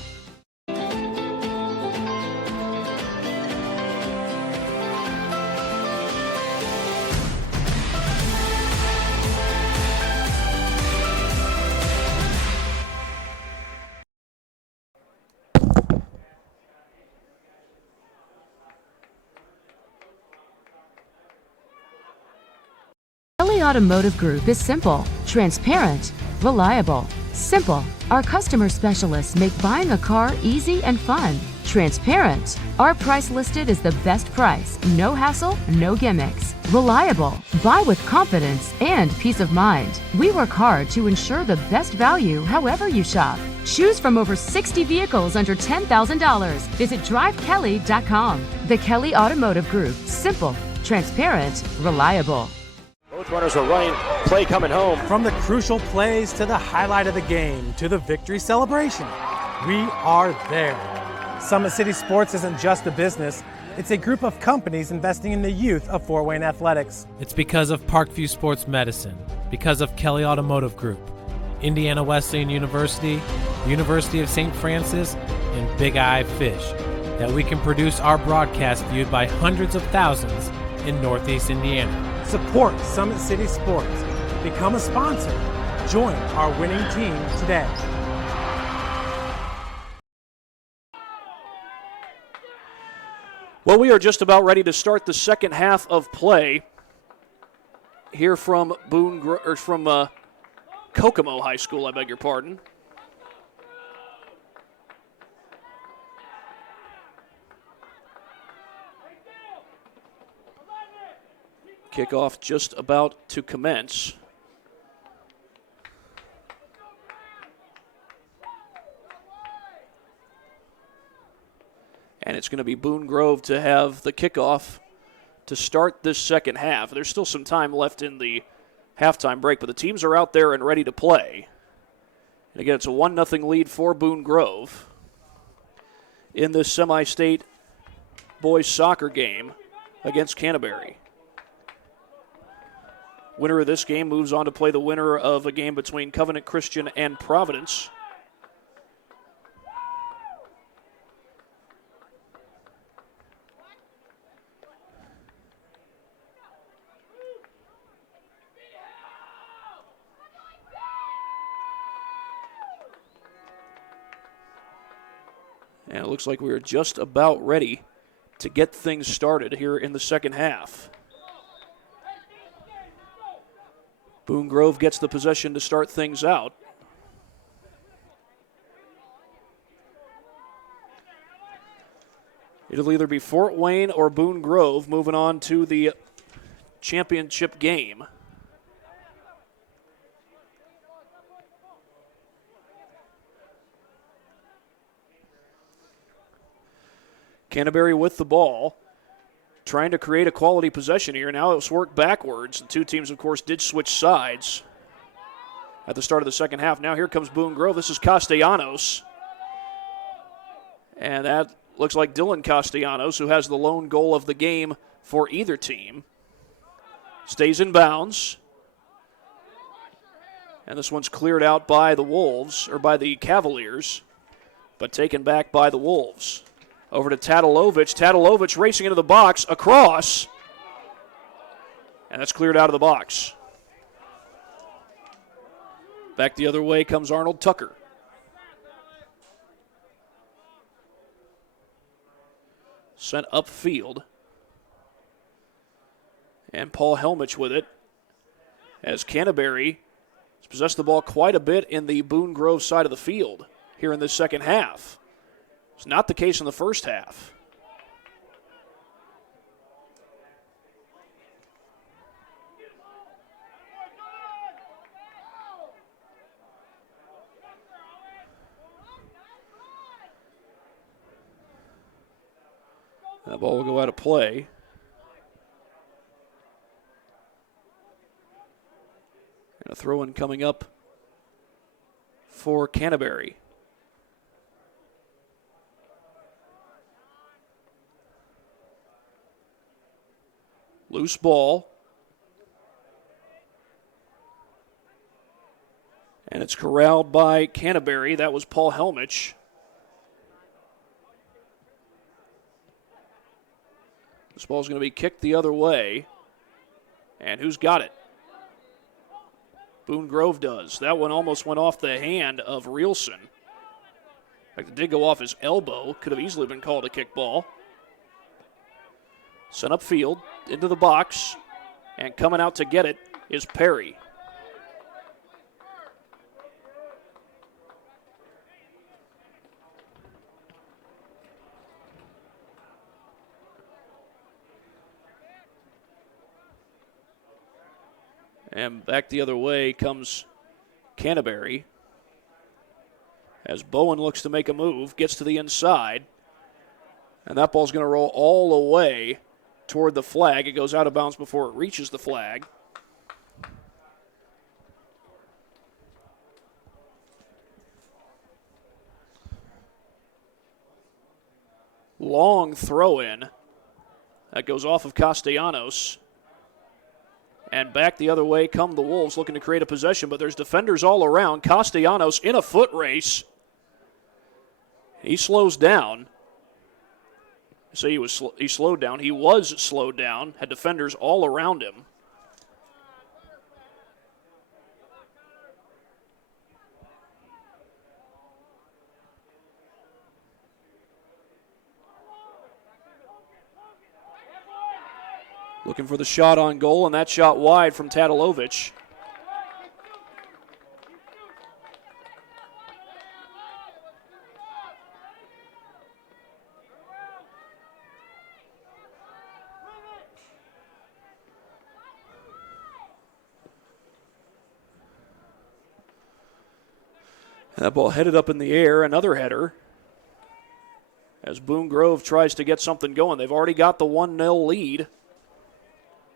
Kelly Automotive Group is simple, transparent, reliable. Simple. our customer specialists make buying a car easy and fun. Transparent, our price listed is the best price. No hassle, no gimmicks. Reliable, buy with confidence and peace of mind. We work hard to ensure the best value however you shop. Choose from over 60 vehicles under $10,000. Visit drivekelly.com. The Kelly Automotive Group. Simple, transparent, reliable. Both runners are running, play coming home. From the crucial plays to the highlight of the game to the victory celebration, we are there. Summit City Sports isn't just a business, it's a group of companies investing in the youth of Fort Wayne athletics. It's because of Parkview Sports Medicine, because of Kelly Automotive Group, Indiana Wesleyan University, University of St. Francis, and Big Eye Fish, that we can produce our broadcast viewed by hundreds of thousands in Northeast Indiana. Support Summit City Sports. Become a sponsor. Join our winning team today. Well, we are just about ready to start the second half of play here from Kokomo High School, I beg your pardon. Kickoff just about to commence. And it's going to be Boone Grove to have the kickoff to start this second half. There's still some time left in the halftime break, but the teams are out there and ready to play. And again, it's a 1-0 lead for Boone Grove in this semi-state boys soccer game against Canterbury. Winner of this game moves on to play the winner of a game between Covenant Christian and Providence. And it looks like we are just about ready to get things started here in the second half. Boone Grove gets the possession to start things out. It'll either be Fort Wayne or Boone Grove moving on to the championship game. Canterbury with the ball, trying to create a quality possession here. Now it's worked backwards. The two teams, of course, did switch sides at the start of the second half. Now here comes Boone Grove. This is Castellanos. And that looks like Dylan Castellanos, who has the lone goal of the game for either team. Stays in bounds. And this one's cleared out by the Wolves, or by the Cavaliers, but taken back by the Wolves. Over to Tatilovic. Tatilovic racing into the box, across. And that's cleared out of the box. Back the other way comes Arnold Tucker. Sent upfield. And Paul Helmich with it. As Canterbury has possessed the ball quite a bit in the Boone Grove side of the field here in this second half. It's not the case in the first half. That ball will go out of play. And a throw-in coming up for Canterbury. Loose ball. And it's corralled by Canterbury. That was Paul Helmich. This ball is going to be kicked the other way. And who's got it? Boone Grove does. That one almost went off the hand of Rielson. In fact, it did go off his elbow. Could have easily been called a kickball. Sent upfield, into the box, and coming out to get it is Perry. And back the other way comes Canterbury. As Bowen looks to make a move, gets to the inside. And that ball's going to roll all the way toward the flag. It goes out of bounds before it reaches the flag. Long throw in. That goes off of Castellanos. And back the other way come the Wolves looking to create a possession, but there's defenders all around. Castellanos in a foot race. He slows down. So he slowed down. He was slowed down. Had defenders all around him. Looking for the shot on goal, and that shot wide from Tadalovic. That ball headed up in the air, another header. As Boone Grove tries to get something going. They've already got the 1-0 lead.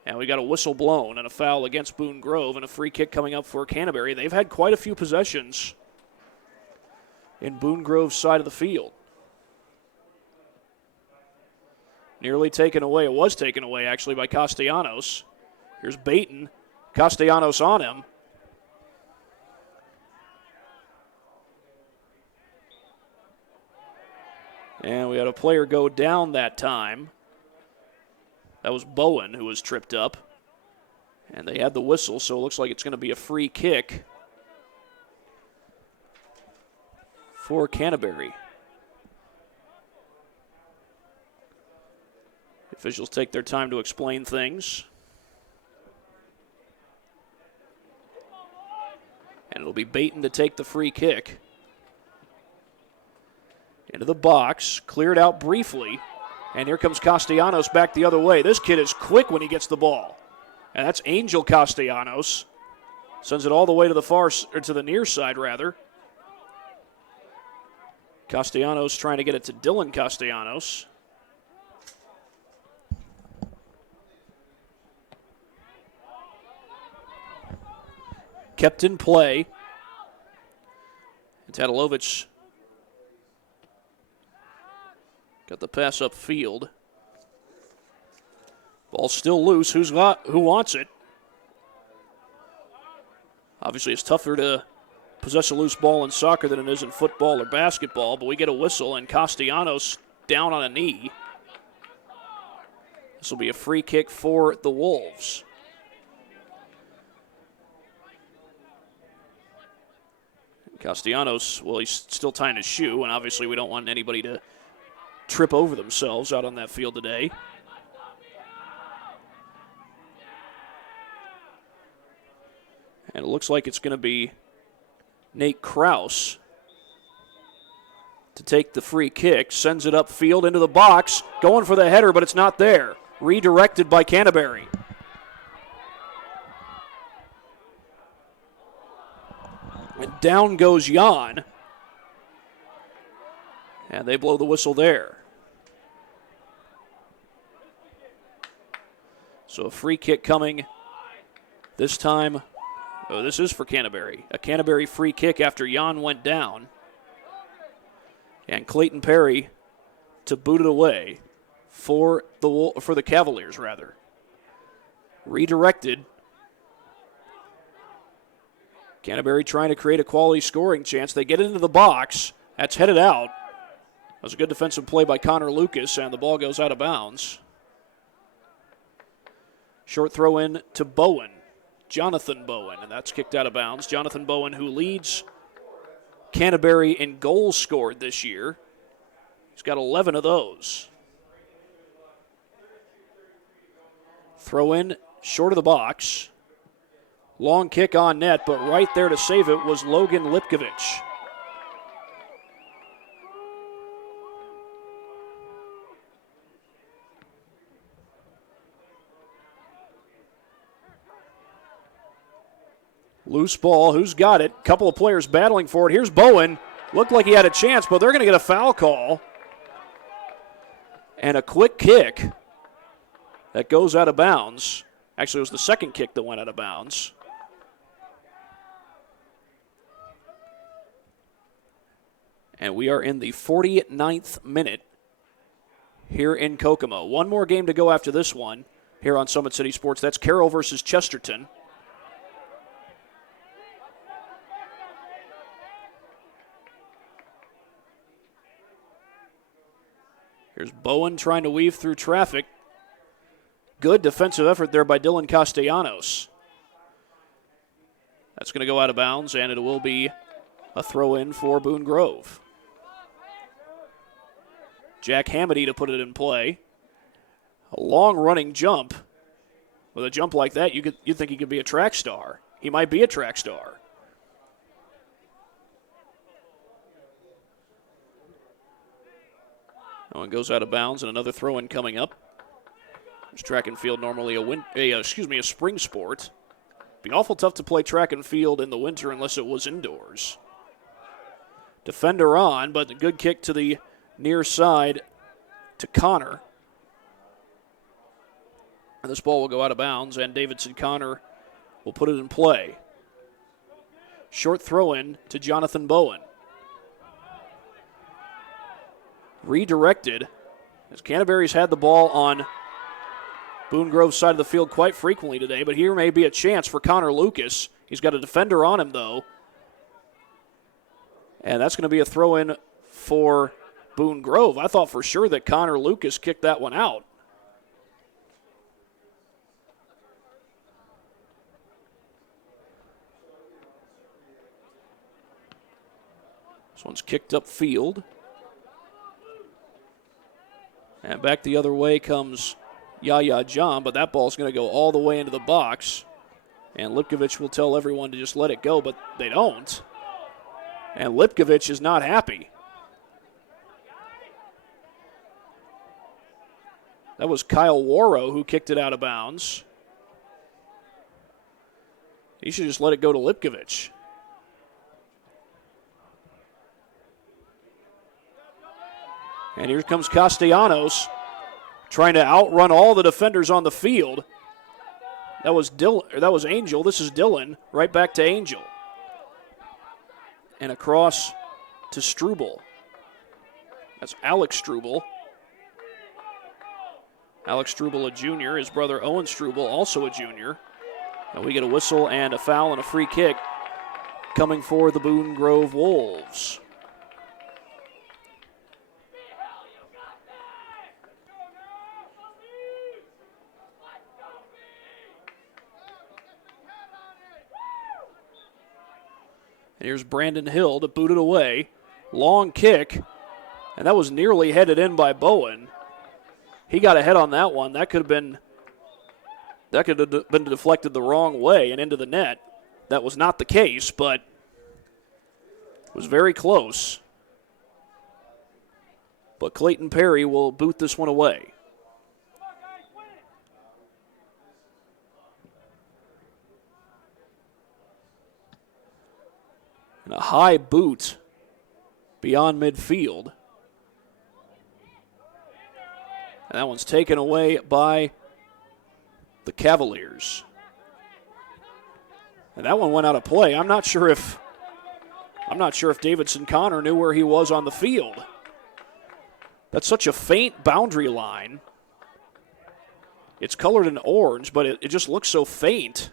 And we got a whistle blown and a foul against Boone Grove and a free kick coming up for Canterbury. They've had quite a few possessions in Boone Grove's side of the field. Nearly taken away. It was taken away, actually, by Castellanos. Here's Baton. Castellanos on him. And we had a player go down that time. That was Bowen who was tripped up. And they had the whistle, so it looks like it's going to be a free kick for Canterbury. The officials take their time to explain things. And it'll be Baton to take the free kick. Into the box, cleared out briefly. And here comes Castellanos back the other way. This kid is quick when he gets the ball. And that's Angel Castellanos. Sends it all the way to the to the near side, rather. Castellanos trying to get it to Dylan Castellanos. Kept in play. And Tadalovic got the pass upfield. Ball still loose. Who wants it? Obviously, it's tougher to possess a loose ball in soccer than it is in football or basketball, but we get a whistle, and Castellanos down on a knee. This will be a free kick for the Wolves. Castellanos, well, he's still tying his shoe, and obviously we don't want anybody to trip over themselves out on that field today. And it looks like it's going to be Nate Kraus to take the free kick. Sends it upfield into the box. Going for the header, but it's not there. Redirected by Canterbury. And down goes Jan. And they blow the whistle there. So a free kick coming this time. Oh, this is for Canterbury. A Canterbury free kick after Jan went down. And Clayton Perry to boot it away for the Cavaliers, rather. Redirected. Canterbury trying to create a quality scoring chance. They get into the box. That's headed out. That was a good defensive play by Connor Lucas, and the ball goes out of bounds. Short throw in to Bowen. Jonathan Bowen, and that's kicked out of bounds. Jonathan Bowen, who leads Canterbury in goals scored this year. He's got 11 of those. Throw in short of the box. Long kick on net, but right there to save it was Logan Lipkovich. Loose ball. Who's got it? Couple of players battling for it. Here's Bowen. Looked like he had a chance, but they're going to get a foul call. And a quick kick that goes out of bounds. Actually, it was the second kick that went out of bounds. And we are in the 49th minute here in Kokomo. One more game to go after this one here on Summit City Sports. That's Carroll versus Chesterton. Here's Bowen trying to weave through traffic. Good defensive effort there by Dylan Castellanos. That's going to go out of bounds, and it will be a throw-in for Boone Grove. Jack Hamady to put it in play. A long-running jump. With a jump like that, you'd think he could be a track star. He might be a track star. That one goes out of bounds, and another throw-in coming up. There's track and field normally a spring sport. Be awful tough to play track and field in the winter unless it was indoors. Defender on, but a good kick to the near side to Connor. And this ball will go out of bounds, and Davidson Connor will put it in play. Short throw-in to Jonathan Bowen. Redirected, as Canterbury's had the ball on Boone Grove's side of the field quite frequently today, but here may be a chance for Connor Lucas. He's got a defender on him, though. And that's going to be a throw-in for Boone Grove. I thought for sure that Connor Lucas kicked that one out. This one's kicked upfield. And back the other way comes Yaya John, but that ball's going to go all the way into the box. And Lipkovich will tell everyone to just let it go, but they don't. And Lipkovich is not happy. That was Kyle Warrow who kicked it out of bounds. He should just let it go to Lipkovich. And here comes Castellanos trying to outrun all the defenders on the field. That was Angel. This is Dylan. Right back to Angel. And across to Struble. That's Alex Struble. Alex Struble, a junior. His brother Owen Struble, also a junior. And we get a whistle and a foul and a free kick coming for the Boone Grove Wolves. And here's Brandon Hill to boot it away. Long kick, and that was nearly headed in by Bowen. He got ahead on that one. That could have been deflected the wrong way and into the net. That was not the case, but it was very close. But Clayton Perry will boot this one away. And a high boot beyond midfield. And that one's taken away by the Cavaliers. And that one went out of play. I'm not sure if Davidson Connor knew where he was on the field. That's such a faint boundary line. It's colored in orange, but it just looks so faint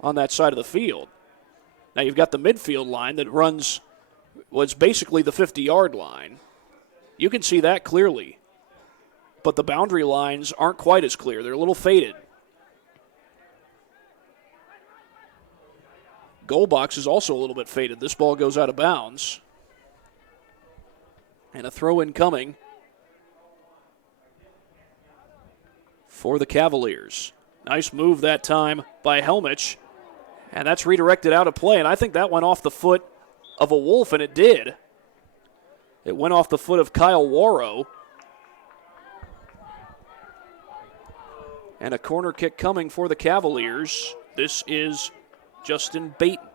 on that side of the field. Now you've got the midfield line that runs, well, it's basically the 50-yard line. You can see that clearly. But the boundary lines aren't quite as clear. They're a little faded. Goal box is also a little bit faded. This ball goes out of bounds. And a throw-in coming for the Cavaliers. Nice move that time by Helmich. And that's redirected out of play, and I think that went off the foot of a Wolf, and it did. It went off the foot of Kyle Warrow. And a corner kick coming for the Cavaliers. This is Justin Baton,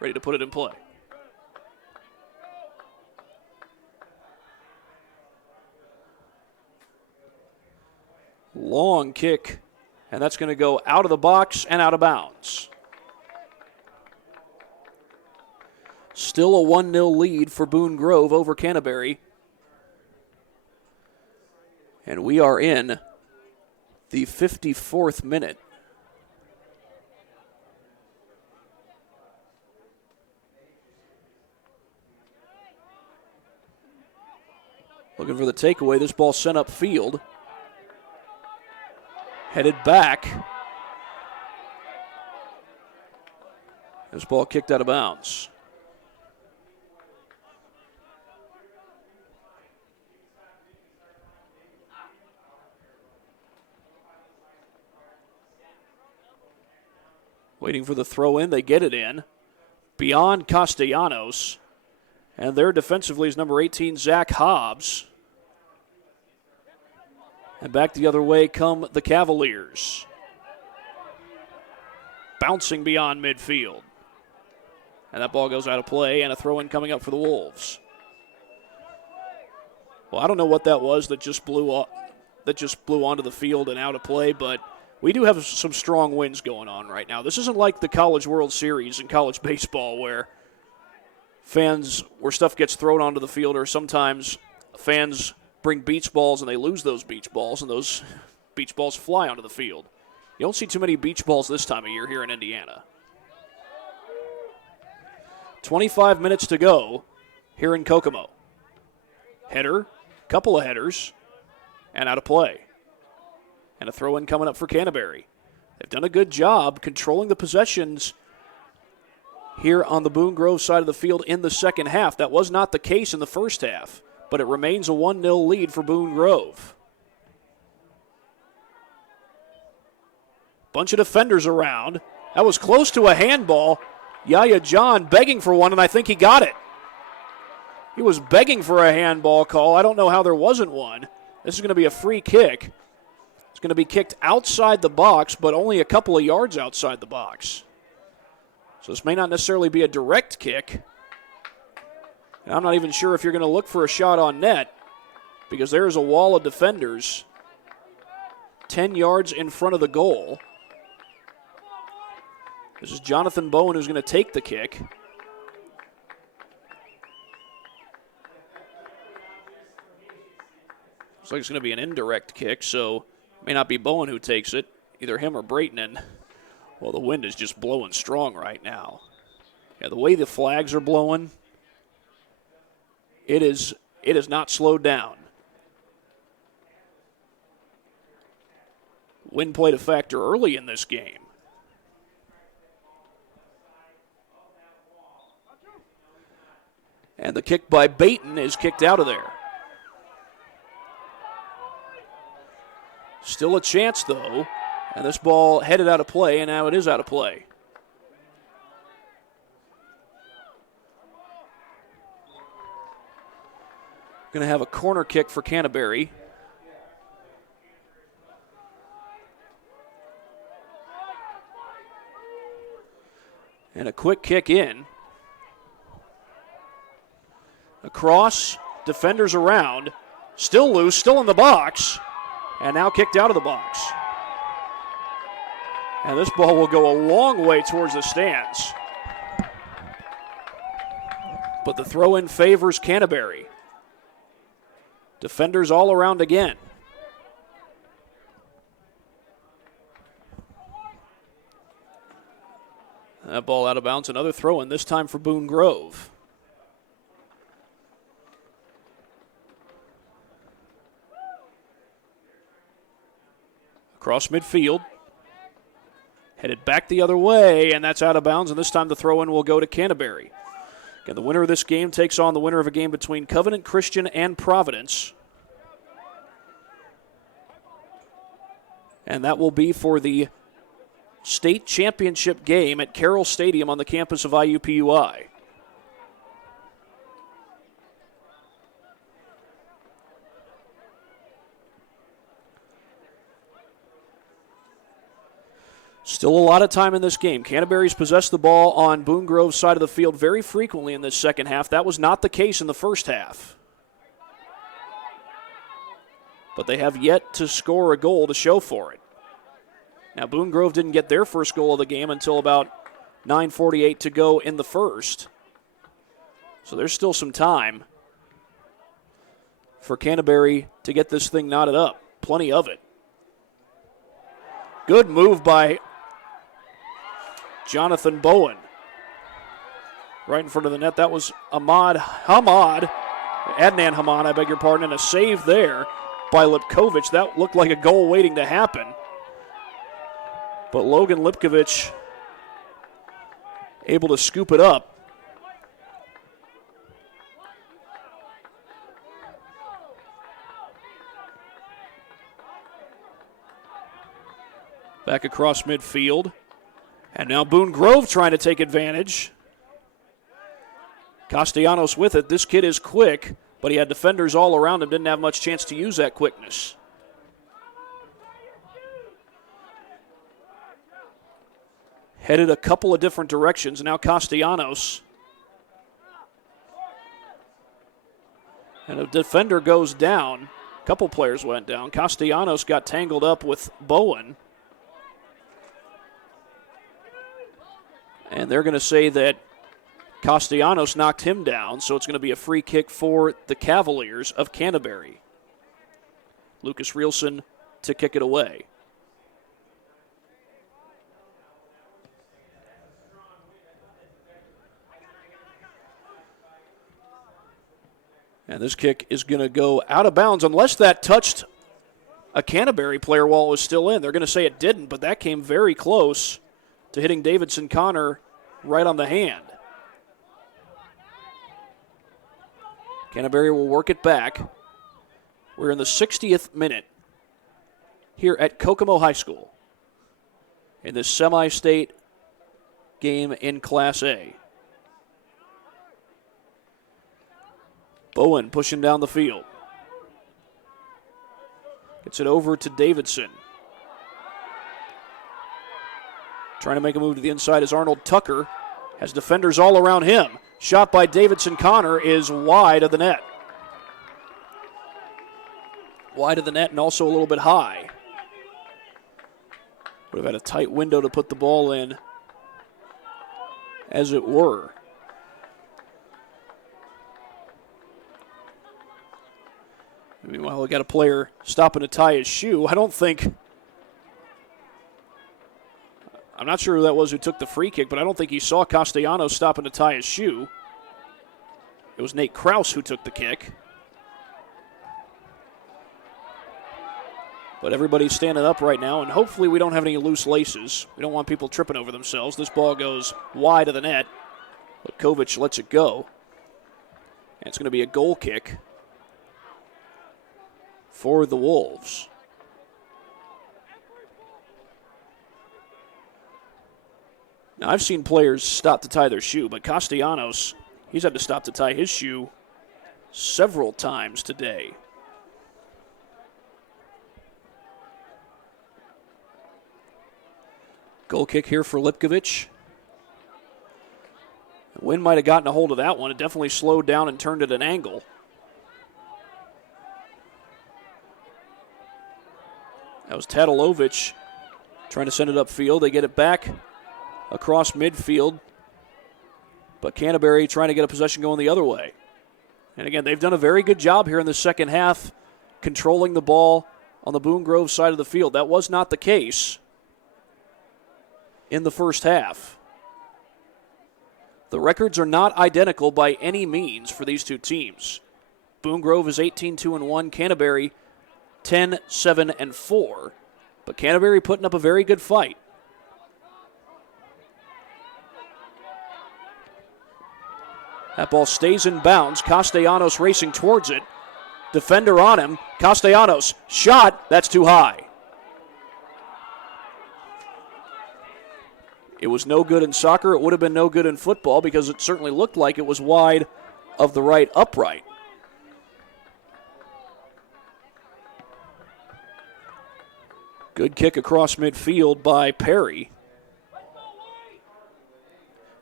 ready to put it in play. Long kick, and that's going to go out of the box and out of bounds. Still a 1-0 lead for Boone Grove over Canterbury. And we are in the 54th minute. Looking for the takeaway. This ball sent upfield. Headed back. This ball kicked out of bounds. Waiting for the throw in. They get it in. Beyond Castellanos. And there defensively is number 18, Zach Hobbs. And back the other way come the Cavaliers. Bouncing beyond midfield. And that ball goes out of play, and a throw-in coming up for the Wolves. Well, I don't know what that was that just blew onto the field and out of play, but we do have some strong winds going on right now. This isn't like the College World Series in college baseball where stuff gets thrown onto the field, or sometimes fans bring beach balls and they lose those beach balls, and those beach balls fly onto the field. You don't see too many beach balls this time of year here in Indiana. 25 minutes to go here in Kokomo. Header, couple of headers, and out of play. And a throw-in coming up for Canterbury. They've done a good job controlling the possessions here on the Boone Grove side of the field in the second half. That was not the case in the first half, but it remains a 1-0 lead for Boone Grove. Bunch of defenders around. That was close to a handball. Yaya John begging for one, and I think he got it. He was begging for a handball call. I don't know how there wasn't one. This is going to be a free kick. It's going to be kicked outside the box, but only a couple of yards outside the box. So this may not necessarily be a direct kick. And I'm not even sure if you're going to look for a shot on net, because there is a wall of defenders 10 yards in front of the goal. This is Jonathan Bowen who's going to take the kick. Looks like it's going to be an indirect kick, so it may not be Bowen who takes it, either him or Brayton. And, well, the wind is just blowing strong right now. Yeah, the way the flags are blowing, it is not slowed down. Wind played a factor early in this game. And the kick by Baton is kicked out of there. Still a chance, though. And this ball headed out of play, and now it is out of play. Going to have a corner kick for Canterbury. And a quick kick in. Across, defenders around, still loose, still in the box, and now kicked out of the box. And this ball will go a long way towards the stands. But the throw-in favors Canterbury. Defenders all around again. That ball out of bounds, another throw-in, this time for Boone Grove. Across midfield. Headed back the other way, and that's out of bounds, and this time the throw-in will go to Canterbury. Again, the winner of this game takes on the winner of a game between Covenant Christian and Providence. And that will be for the state championship game at Carroll Stadium on the campus of IUPUI. Still a lot of time in this game. Canterbury's possessed the ball on Boone Grove's side of the field very frequently in this second half. That was not the case in the first half. But they have yet to score a goal to show for it. Now, Boone Grove didn't get their first goal of the game until about 9:48 to go in the first. So there's still some time for Canterbury to get this thing knotted up. Plenty of it. Good move by Jonathan Bowen. Right in front of the net. That was Adnan Hamad, I beg your pardon, and a save there by Lipkovich. That looked like a goal waiting to happen. But Logan Lipkovich able to scoop it up. Back across midfield. And now Boone Grove trying to take advantage. Castellanos with it. This kid is quick, but he had defenders all around him. Didn't have much chance to use that quickness. Headed a couple of different directions. Now Castellanos. And a defender goes down. A couple players went down. Castellanos got tangled up with Bowen. And they're going to say that Castellanos knocked him down, so it's going to be a free kick for the Cavaliers of Canterbury. Lucas Rielson to kick it away. And this kick is going to go out of bounds unless that touched a Canterbury player while it was still in. They're going to say it didn't, but that came very close to hitting Davidson Connor right on the hand. Canterbury will work it back. We're in the 60th minute here at Kokomo High School in this semi-state game in Class A. Bowen pushing down the field. Gets it over to Davidson. Trying to make a move to the inside is Arnold Tucker. Has defenders all around him. Shot by Davidson Connor is wide of the net. Wide of the net and also a little bit high. Would have had a tight window to put the ball in, as it were. Meanwhile, we got a player stopping to tie his shoe. I'm not sure who that was who took the free kick, but I don't think he saw Castellanos stopping to tie his shoe. It was Nate Krause who took the kick. But everybody's standing up right now, and hopefully we don't have any loose laces. We don't want people tripping over themselves. This ball goes wide of the net. Lipkovich lets it go. And it's going to be a goal kick for the Wolves. Now, I've seen players stop to tie their shoe, but Castellanos, he's had to stop to tie his shoe several times today. Goal kick here for Lipkovich. The wind might have gotten a hold of that one. It definitely slowed down and turned at an angle. That was Tadilovich trying to send it upfield. They get it back across midfield. But Canterbury trying to get a possession going the other way. And again, they've done a very good job here in the second half controlling the ball on the Boone Grove side of the field. That was not the case in the first half. The records are not identical by any means for these two teams. Boone Grove is 18-2-1, Canterbury 10-7-4. But Canterbury putting up a very good fight. That ball stays in bounds. Castellanos racing towards it. Defender on him. Castellanos, shot. That's too high. It was no good in soccer. It would have been no good in football because it certainly looked like it was wide of the right upright. Good kick across midfield by Perry.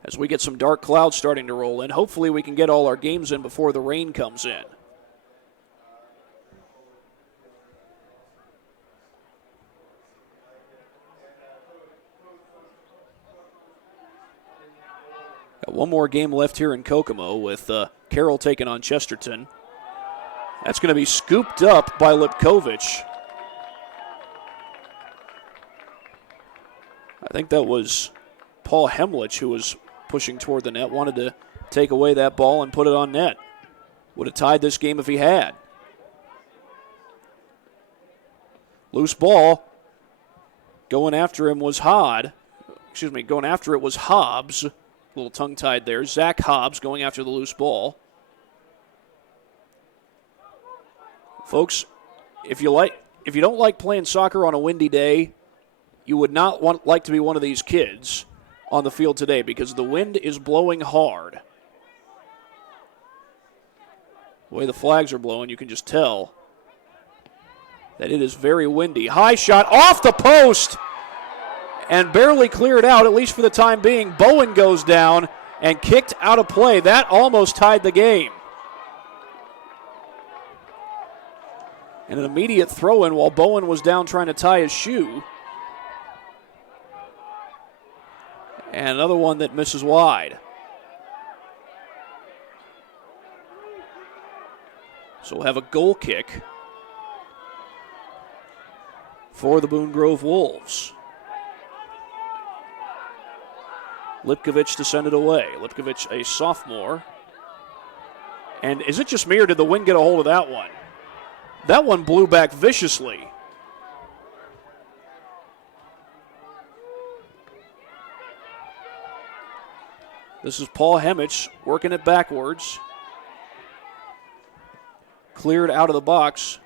as we get some dark clouds starting to roll in. Hopefully we can get all our games in before the rain comes in. Got one more game left here in Kokomo with Carroll taking on Chesterton. That's going to be scooped up by Lipkovich. I think that was Paul Hemlich who was pushing toward the net, wanted to take away that ball and put it on net. Would have tied this game if he had. Loose ball. Going after him was going after it was Hobbs. A little tongue-tied there. Zach Hobbs going after the loose ball. Folks, if you don't like playing soccer on a windy day, you would not like to be one of these kids on the field today because the wind is blowing hard. The way the flags are blowing, you can just tell that it is very windy. High shot off the post and barely cleared out, at least for the time being. Bowen goes down and kicked out of play. That almost tied the game. And an immediate throw-in while Bowen was down trying to tie his shoe. And another one that misses wide. So we'll have a goal kick for the Boone Grove Wolves. Lipkovich to send it away. Lipkovich, a sophomore. And is it just me or did the wind get a hold of that one? That one blew back viciously. This is Paul Hemich working it backwards. Cleared out of the box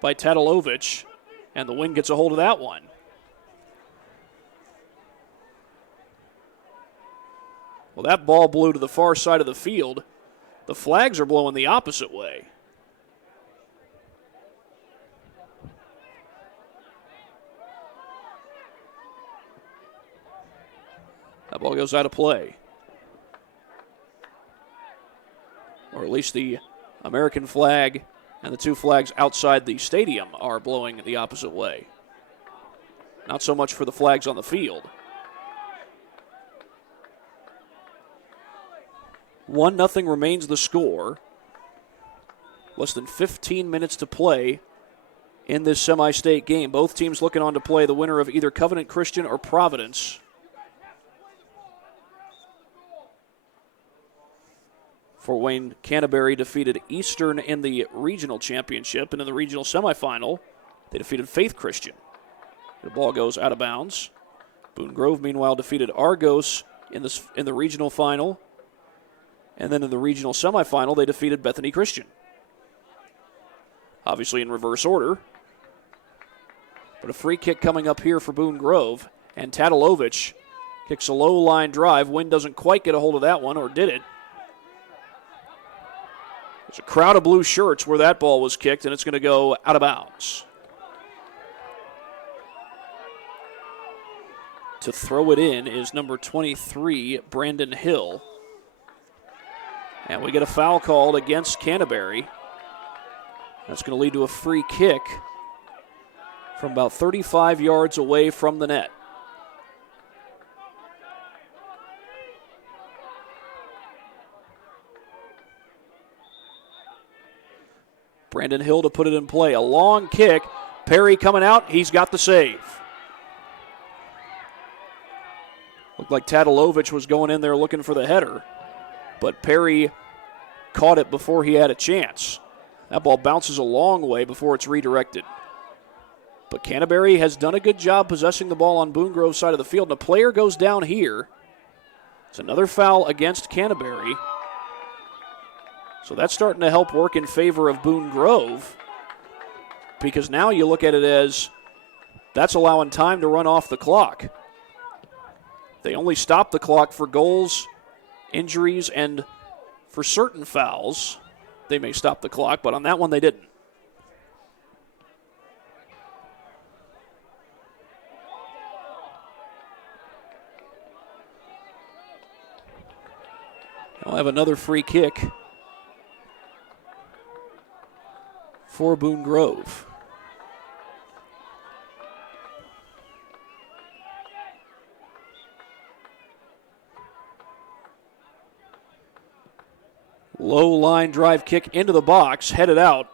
by Tadilovich, and the wind gets a hold of that one. Well, that ball blew to the far side of the field. The flags are blowing the opposite way. That ball goes out of play. Or at least the American flag and the two flags outside the stadium are blowing the opposite way. Not so much for the flags on the field. 1-0 remains the score. Less than 15 minutes to play in this semi-state game. Both teams looking on to play the winner of either Covenant Christian or Providence. Fort Wayne Canterbury defeated Eastern in the regional championship, and in the regional semifinal, they defeated Faith Christian. The ball goes out of bounds. Boone Grove, meanwhile, defeated Argos in the regional final, and then in the regional semifinal, they defeated Bethany Christian. Obviously in reverse order, but a free kick coming up here for Boone Grove, and Tadilovich kicks a low line drive. Wind doesn't quite get a hold of that one, or did it? There's a crowd of blue shirts where that ball was kicked, and it's going to go out of bounds. To throw it in is number 23, Brandon Hill. And we get a foul called against Canterbury. That's going to lead to a free kick from about 35 yards away from the net. Brandon Hill to put it in play. A long kick. Perry coming out. He's got the save. Looked like Tadilovich was going in there looking for the header, but Perry caught it before he had a chance. That ball bounces a long way before it's redirected. But Canterbury has done a good job possessing the ball on Boone Grove's side of the field, and a player goes down here. It's another foul against Canterbury. So that's starting to help work in favor of Boone Grove, because now you look at it as that's allowing time to run off the clock. They only stop the clock for goals, injuries, and for certain fouls. They may stop the clock, but on that one they didn't. I'll have another free kick for Boone Grove. Low line drive kick into the box, headed out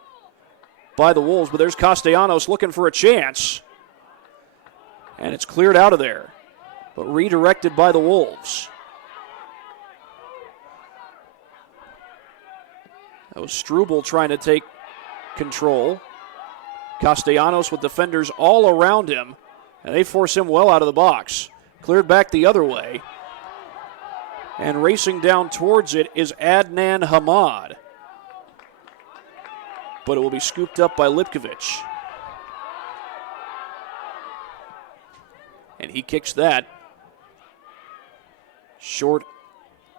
by the Wolves, but there's Castellanos looking for a chance. And it's cleared out of there, but redirected by the Wolves. That was Struble trying to take control. Castellanos with defenders all around him, and they force him well out of the box. Cleared back the other way. And racing down towards it is Adnan Hamad. But it will be scooped up by Lipkovich. And he kicks that short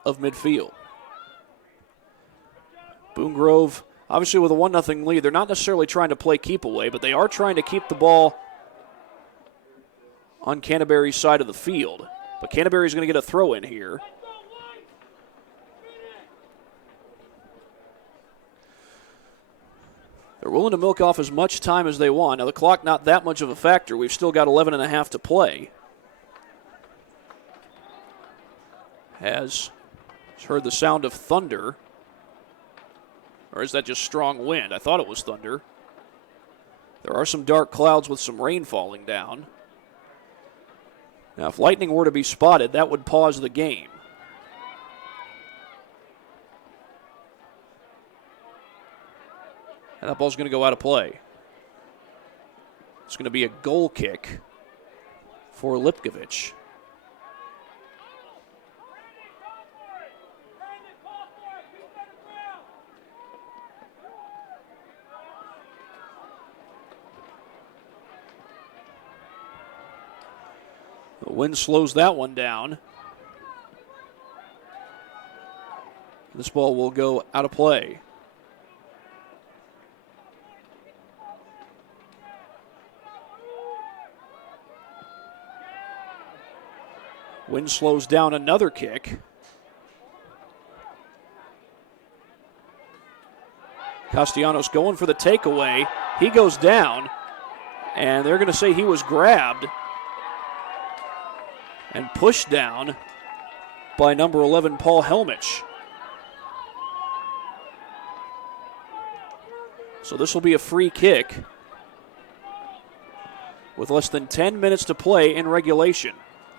of midfield. Boone Grove, obviously with a 1-0 lead, they're not necessarily trying to play keep away, but they are trying to keep the ball on Canterbury's side of the field. But Canterbury's going to get a throw in here. They're willing to milk off as much time as they want. Now, the clock not that much of a factor. We've still got 11 and a half to play. Has heard the sound of thunder. Or is that just strong wind? I thought it was thunder. There are some dark clouds with some rain falling down. Now, if lightning were to be spotted, that would pause the game. And that ball's going to go out of play. It's going to be a goal kick for Lipkovich. The wind slows that one down. This ball will go out of play. Wind slows down another kick. Castellanos going for the takeaway. He goes down, and they're going to say he was grabbed and pushed down by number 11, Paul Helmich. So this will be a free kick with less than 10 minutes to play in regulation.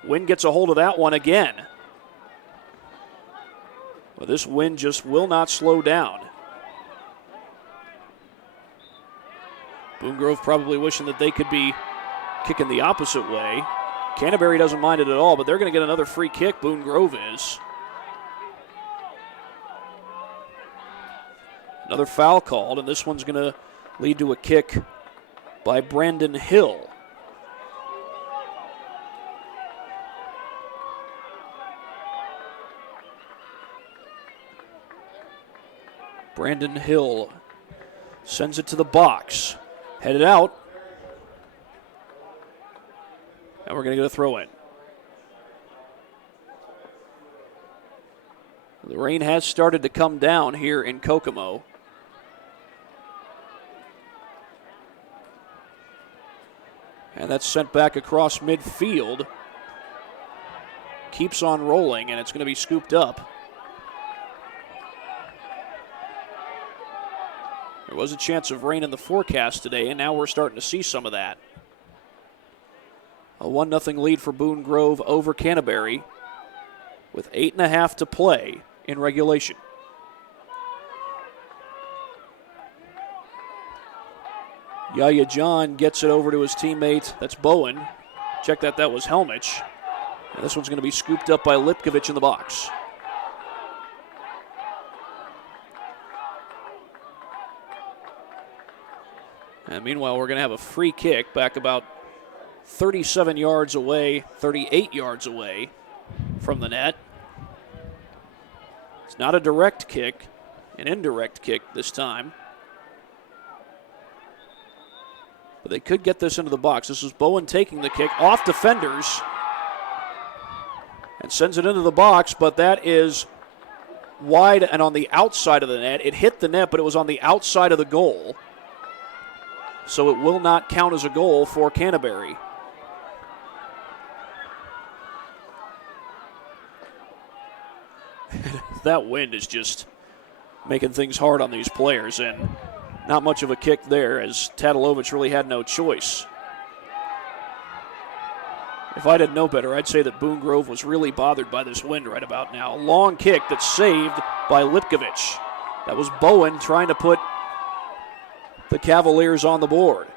Wind gets a hold of that one again. Well, this wind just will not slow down. Boone Grove probably wishing that they could be kicking the opposite way. Canterbury doesn't mind it at all, but they're going to get another free kick, Boone Grove is. Another foul called, and this one's going to lead to a kick by Brandon Hill. Brandon Hill sends it to the box. Headed out. And we're going to get a throw in. The rain has started to come down here in Kokomo. And that's sent back across midfield. Keeps on rolling, and it's going to be scooped up. There was a chance of rain in the forecast today, and now we're starting to see some of that. A 1-0 lead for Boone Grove over Canterbury with 8.5 to play in regulation. Yaya John gets it over to his teammate. That's Bowen. Check that was Helmich. And this one's going to be scooped up by Lipkovich in the box. And meanwhile, we're going to have a free kick back about 37 yards away, 38 yards away from the net. It's not a direct kick, an indirect kick this time. But they could get this into the box. This is Bowen taking the kick off defenders and sends it into the box, but that is wide and on the outside of the net. It hit the net, but it was on the outside of the goal. So it will not count as a goal for Canterbury. That wind is just making things hard on these players, and not much of a kick there as Tadalovic really had no choice. If I didn't know better, I'd say that Boone Grove was really bothered by this wind right about now. A long kick that's saved by Lipkovich. That was Bowen trying to put the Cavaliers on the board.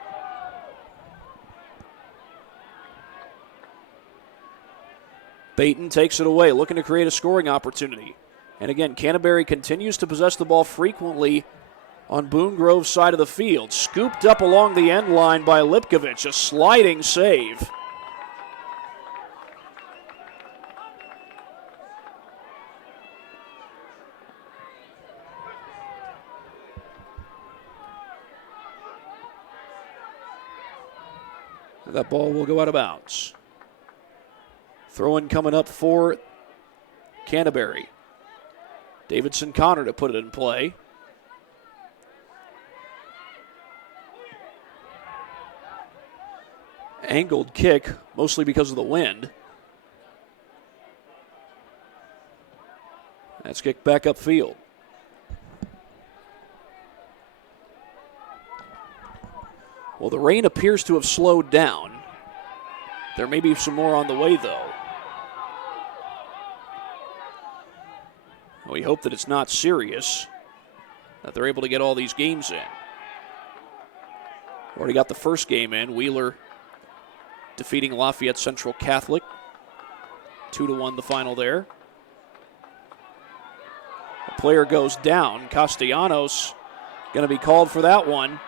Baton takes it away, looking to create a scoring opportunity. And again, Canterbury continues to possess the ball frequently on Boone Grove's side of the field. Scooped up along the end line by Lipkovich, a sliding save. That ball will go out of bounds. Throw-in coming up for Canterbury. Davidson Connor to put it in play. Angled kick, mostly because of the wind. That's kicked back upfield. Well, the rain appears to have slowed down. There may be some more on the way, though. We hope that it's not serious, that they're able to get all these games in. Already got the first game in. Wheeler defeating Lafayette Central Catholic. 2-1 the final there. A player goes down. Castellanos going to be called for that one.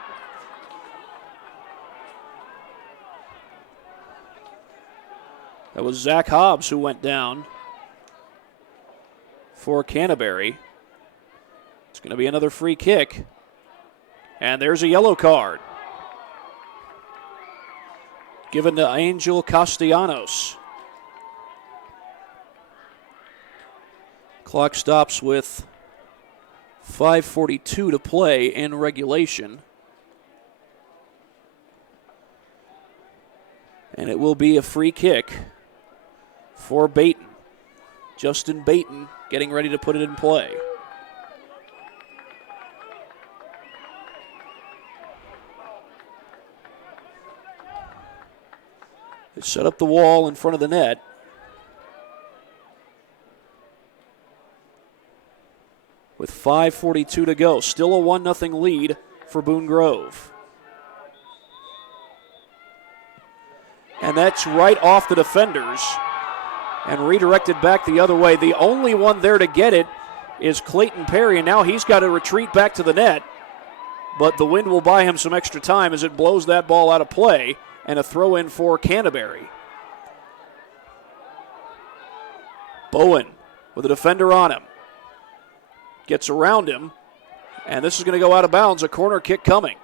That was Zach Hobbs who went down for Canterbury. It's going to be another free kick. And there's a yellow card given to Angel Castellanos. Clock stops with 5:42 to play in regulation. And it will be a free kick for Baton. Justin Baton getting ready to put it in play. They set up the wall in front of the net. With 5:42 to go. Still a 1-0 lead for Boone Grove. And that's right off the defenders and redirected back the other way. The only one there to get it is Clayton Perry, and now he's got to retreat back to the net. But the wind will buy him some extra time as it blows that ball out of play, and a throw in for Canterbury. Bowen with a defender on him. Gets around him, and this is going to go out of bounds. A corner kick coming.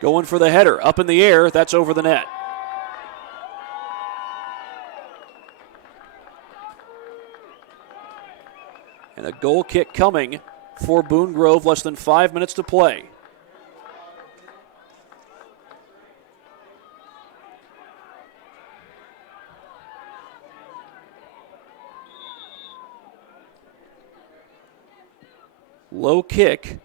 Going for the header, up in the air, that's over the net. And a goal kick coming for Boone Grove, less than 5 minutes to play. Low kick,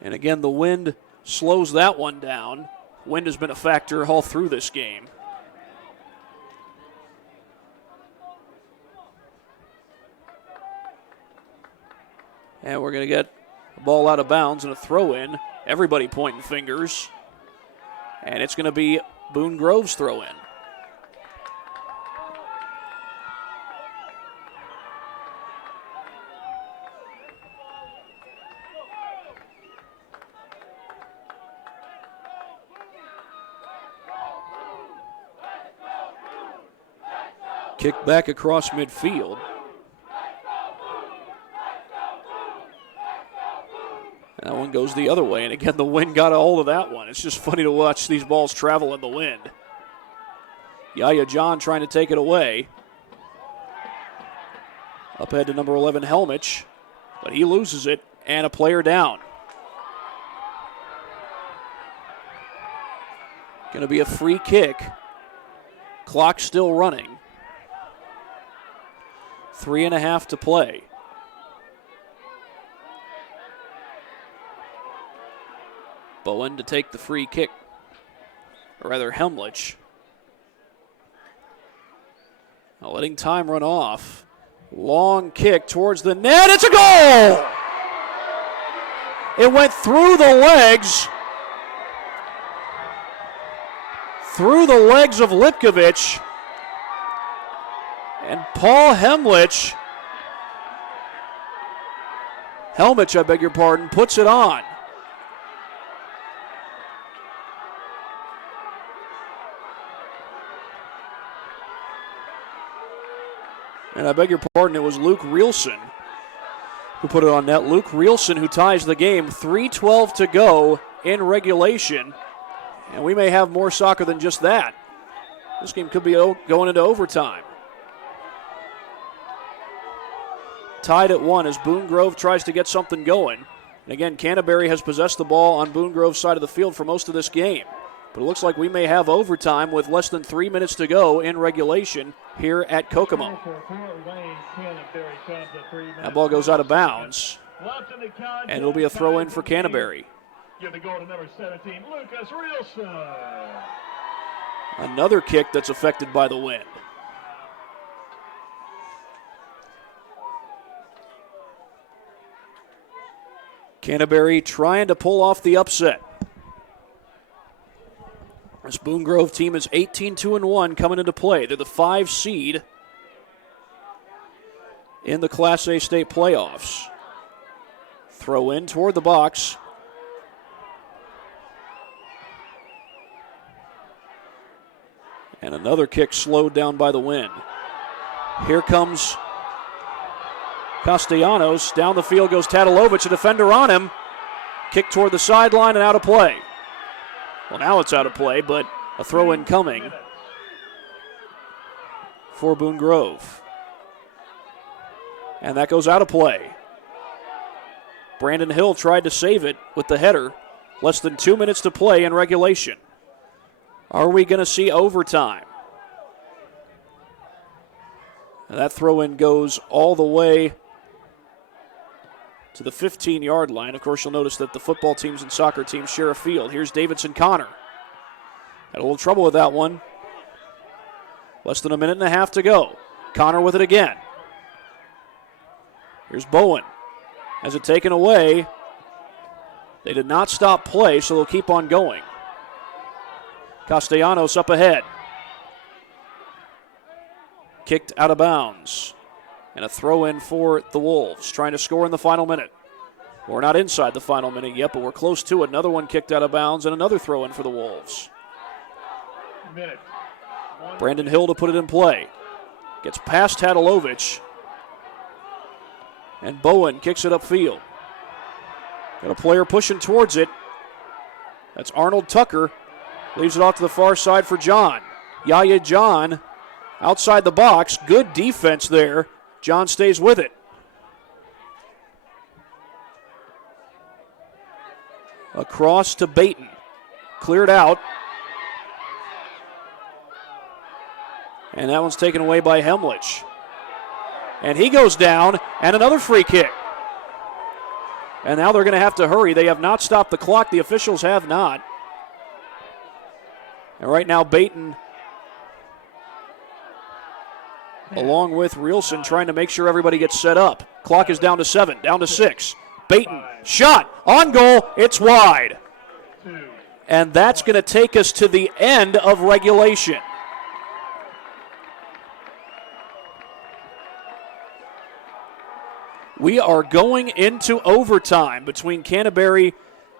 and again the wind slows that one down. Wind has been a factor all through this game. And we're going to get the ball out of bounds and a throw in. Everybody pointing fingers. And it's going to be Boone Grove's throw in. Kick back across midfield. That one goes the other way, and again, the wind got a hold of that one. It's just funny to watch these balls travel in the wind. Yaya John trying to take it away. Up ahead to number 11, Helmich, but he loses it, and a player down. Going to be a free kick. Clock still running. 3.5 to play. Bowen to take the free kick, or rather Helmlich. Now letting time run off. Long kick towards the net. It's a goal! It went through the legs. Through the legs of Lipkovich. And Paul Helmich, I beg your pardon, puts it on. And I beg your pardon, it was Luke Rielsen who put it on net. Luke Rielsen who ties the game. 3:12 to go in regulation. And we may have more soccer than just that. This game could be going into overtime. Tied at 1 as Boone Grove tries to get something going. And again, Canterbury has possessed the ball on Boone Grove's side of the field for most of this game. But it looks like we may have overtime with less than 3 minutes to go in regulation here at Kokomo. That ball goes out of bounds, and it'll be a throw-in for Canterbury. Give the goal to number 17, Lucas Rielsen. Another kick that's affected by the wind. Canterbury trying to pull off the upset. This Boone Grove team is 18-2-1 coming into play. They're the 5 seed in the Class A state playoffs. Throw in toward the box. And another kick slowed down by the wind. Here comes Castellanos. Down the field goes Tadalovic, a defender on him. Kick toward the sideline and out of play. Well, now it's out of play, but a throw-in coming for Boone Grove. And that goes out of play. Brandon Hill tried to save it with the header. Less than 2 minutes to play in regulation. Are we going to see overtime? And that throw-in goes all the way to the 15-yard line. Of course, you'll notice that the football teams and soccer teams share a field. Here's Davidson Connor. Had a little trouble with that one. Less than a minute and a half to go. Connor with it again. Here's Bowen. Has it taken away. They did not stop play, so they'll keep on going. Castellanos up ahead. Kicked out of bounds. And a throw-in for the Wolves, trying to score in the final minute. We're not inside the final minute yet, but we're close to it. Another one kicked out of bounds and another throw-in for the Wolves. Brandon Hill to put it in play. Gets past Tadalovic. And Bowen kicks it upfield. Got a player pushing towards it. That's Arnold Tucker. Leaves it off to the far side for John. Yaya John outside the box. Good defense there. John stays with it. Across to Baton. Cleared out. And that one's taken away by Helmlich. And he goes down, and another free kick. And now they're going to have to hurry. They have not stopped the clock. The officials have not. And right now, Baton, along with Rielsen, trying to make sure everybody gets set up. Clock is down to 7, down to 6. Baton, shot, on goal, it's wide. And that's going to take us to the end of regulation. We are going into overtime between Canterbury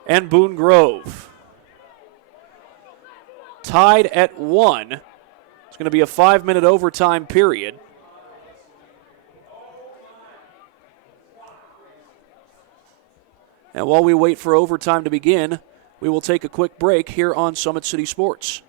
and Boone Grove. Tied at 1. It's going to be a 5-minute overtime period. And while we wait for overtime to begin, we will take a quick break here on Summit City Sports.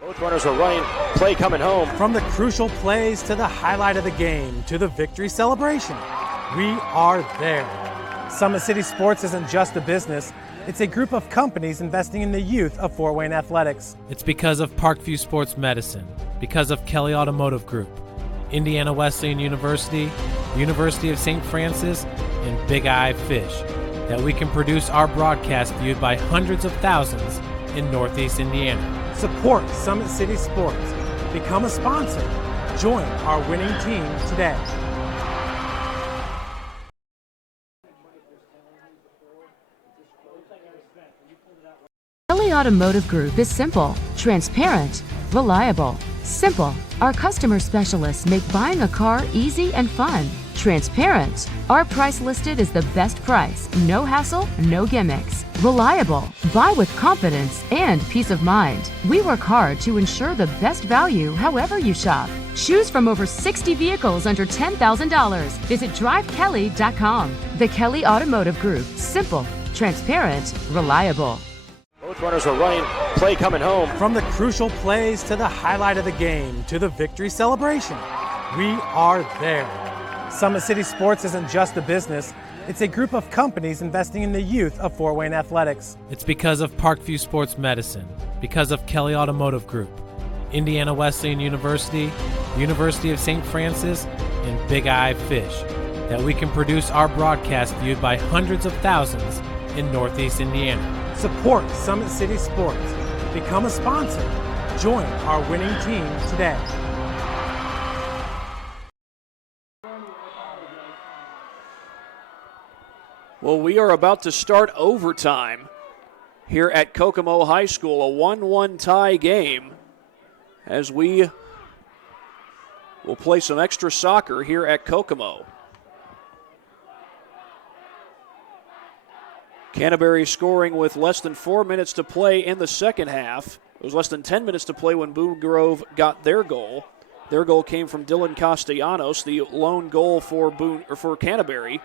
Both runners are running. Play coming home. From the crucial plays to the highlight of the game to the victory celebration, we are there. Summit City Sports isn't just a business, it's a group of companies investing in the youth of Fort Wayne athletics. It's because of Parkview Sports Medicine, because of Kelly Automotive Group, Indiana Wesleyan University, University of St. Francis, and Big Eye Fish, that we can produce our broadcast viewed by hundreds of thousands in Northeast Indiana. Support Summit City Sports. Become a sponsor. Join our winning team today. Kelly Automotive Group is simple, transparent, reliable. Simple. Our customer specialists make buying a car easy and fun. Transparent. Our price listed is the best price. No hassle, no gimmicks. Reliable. Buy with confidence and peace of mind. We work hard to ensure the best value however you shop. Choose from over 60 vehicles under $10,000. Visit drivekelly.com. The Kelly Automotive Group. Simple, transparent, reliable. Both runners are running. Play coming home. From the crucial plays to the highlight of the game to the victory celebration, we are there. Summit City Sports isn't just a business, it's a group of companies investing in the youth of Fort Wayne athletics. It's because of Parkview Sports Medicine, because of Kelly Automotive Group, Indiana Wesleyan University, University of St. Francis, and Big Eye Fish, that we can produce our broadcast viewed by hundreds of thousands in Northeast Indiana. Support Summit City Sports. Become a sponsor. Join our winning team today. Well, we are about to start overtime here at Kokomo High School, a 1-1 tie game, as we will play some extra soccer here at Kokomo. Canterbury scoring with less than 4 minutes to play in the second half. It was less than 10 minutes to play when Boone Grove got their goal. Their goal came from Dylan Castellanos. The lone goal for Canterbury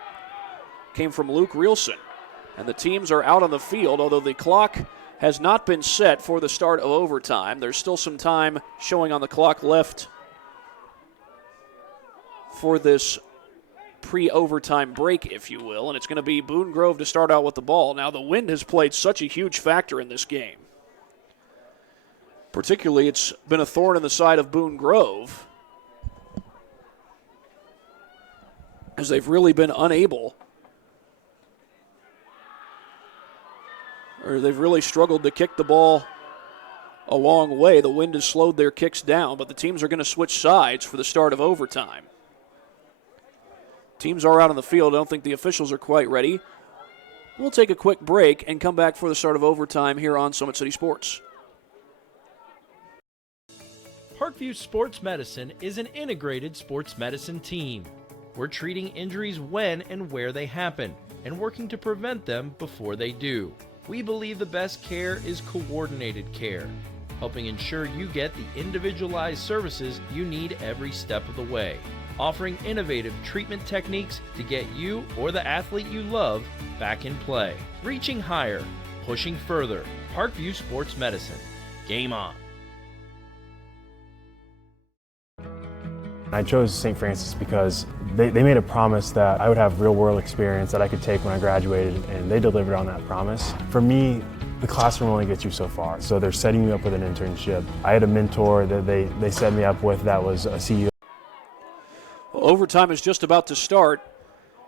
came from Luke Rielson. And the teams are out on the field, although the clock has not been set for the start of overtime. There's still some time showing on the clock left for this pre-overtime break, if you will, and it's going to be Boone Grove to start out with the ball. Now, the wind has played such a huge factor in this game. Particularly, it's been a thorn in the side of Boone Grove, as they've really been unable, or they've really struggled to kick the ball a long way. The wind has slowed their kicks down, but the teams are going to switch sides for the start of overtime. Teams are out on the field. I don't think the officials are quite ready. We'll take a quick break and come back for the start of overtime here on Summit City Sports. Parkview Sports Medicine is an integrated sports medicine team. We're treating injuries when and where they happen and working to prevent them before they do. We believe the best care is coordinated care, helping ensure you get the individualized services you need every step of the way. Offering innovative treatment techniques to get you or the athlete you love back in play. Reaching higher, pushing further. Parkview Sports Medicine. Game on. I chose St. Francis because they made a promise that I would have real-world experience that I could take when I graduated, and they delivered on that promise. For me, the classroom only gets you so far, so they're setting you up with an internship. I had a mentor that they set me up with that was a CEO. Well, overtime is just about to start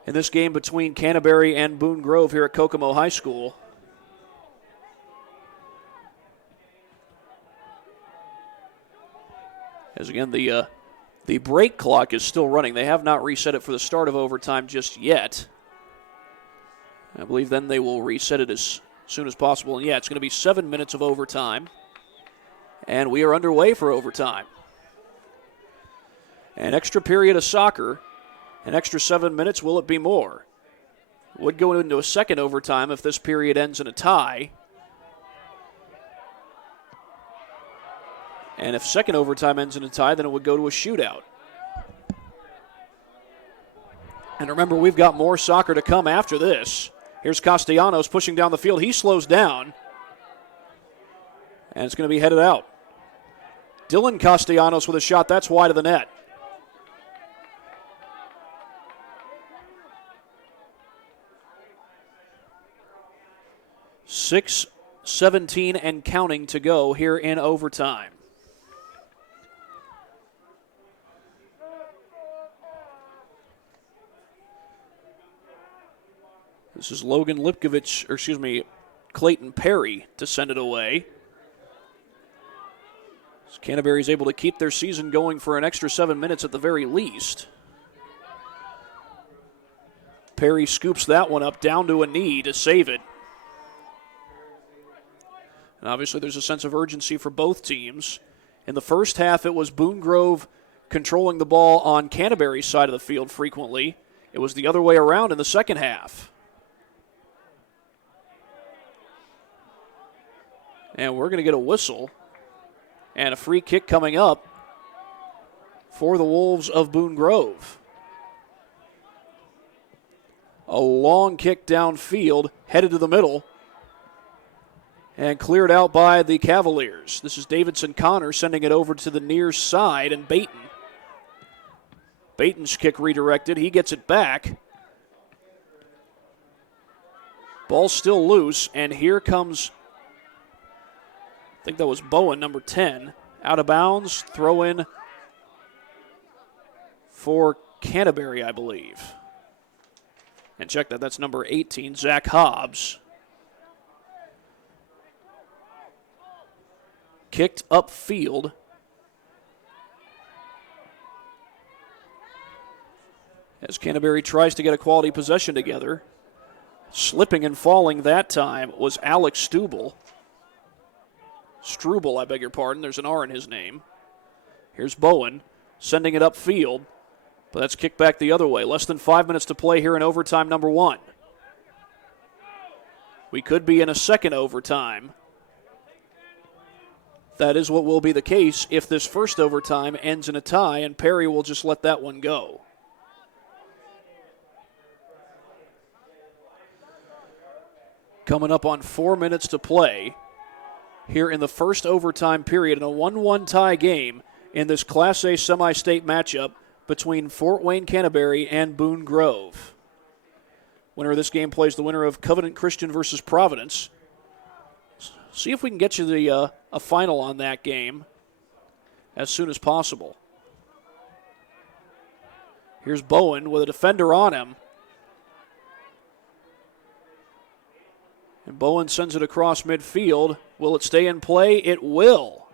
in this game between Canterbury and Boone Grove here at Kokomo High School. As again, the break clock is still running. They have not reset it for the start of overtime just yet. I believe then they will reset it as soon as possible. And yeah, it's going to be 7 minutes of overtime. And we are underway for overtime. An extra period of soccer, an extra 7 minutes, will it be more? Would go into a second overtime if this period ends in a tie. And if second overtime ends in a tie, then it would go to a shootout. And remember, we've got more soccer to come after this. Here's Castellanos pushing down the field. He slows down. And it's going to be headed out. Dylan Castellanos with a shot. That's wide of the net. .6:17 and counting to go here in overtime. This is Logan Lipkovich, or excuse me, Clayton Perry to send it away. So Canterbury is able to keep their season going for an extra 7 minutes at the very least. Perry scoops that one up down to a knee to save it. And obviously there's a sense of urgency for both teams. In the first half, it was Boone Grove controlling the ball on Canterbury's side of the field frequently. It was the other way around in the second half. And we're going to get a whistle and a free kick coming up for the Wolves of Boone Grove. A long kick downfield, headed to the middle, and cleared out by the Cavaliers. This is Davidson Connor sending it over to the near side, and Baton's kick redirected. He gets it back. Ball still loose, and here comes, I think that was Bowen, number 10. Out of bounds, throw in for Canterbury, I believe. And check that, that's number 18, Zach Hobbs. Kicked upfield. As Canterbury tries to get a quality possession together. Slipping and falling that time was Alex Struble, I beg your pardon. There's an R in his name. Here's Bowen sending it upfield, but that's kicked back the other way. Less than 5 minutes to play here in overtime number 1. We could be in a second overtime. That is what will be the case if this first overtime ends in a tie, and Perry will just let that one go. Coming up on 4 minutes to play here in the first overtime period in a 1-1 tie game in this Class A semi-state matchup between Fort Wayne Canterbury and Boone Grove. Winner of this game plays the winner of Covenant Christian versus Providence. See if we can get you a final on that game as soon as possible. Here's Bowen with a defender on him. And Bowen sends it across midfield. Will it stay in play? It will.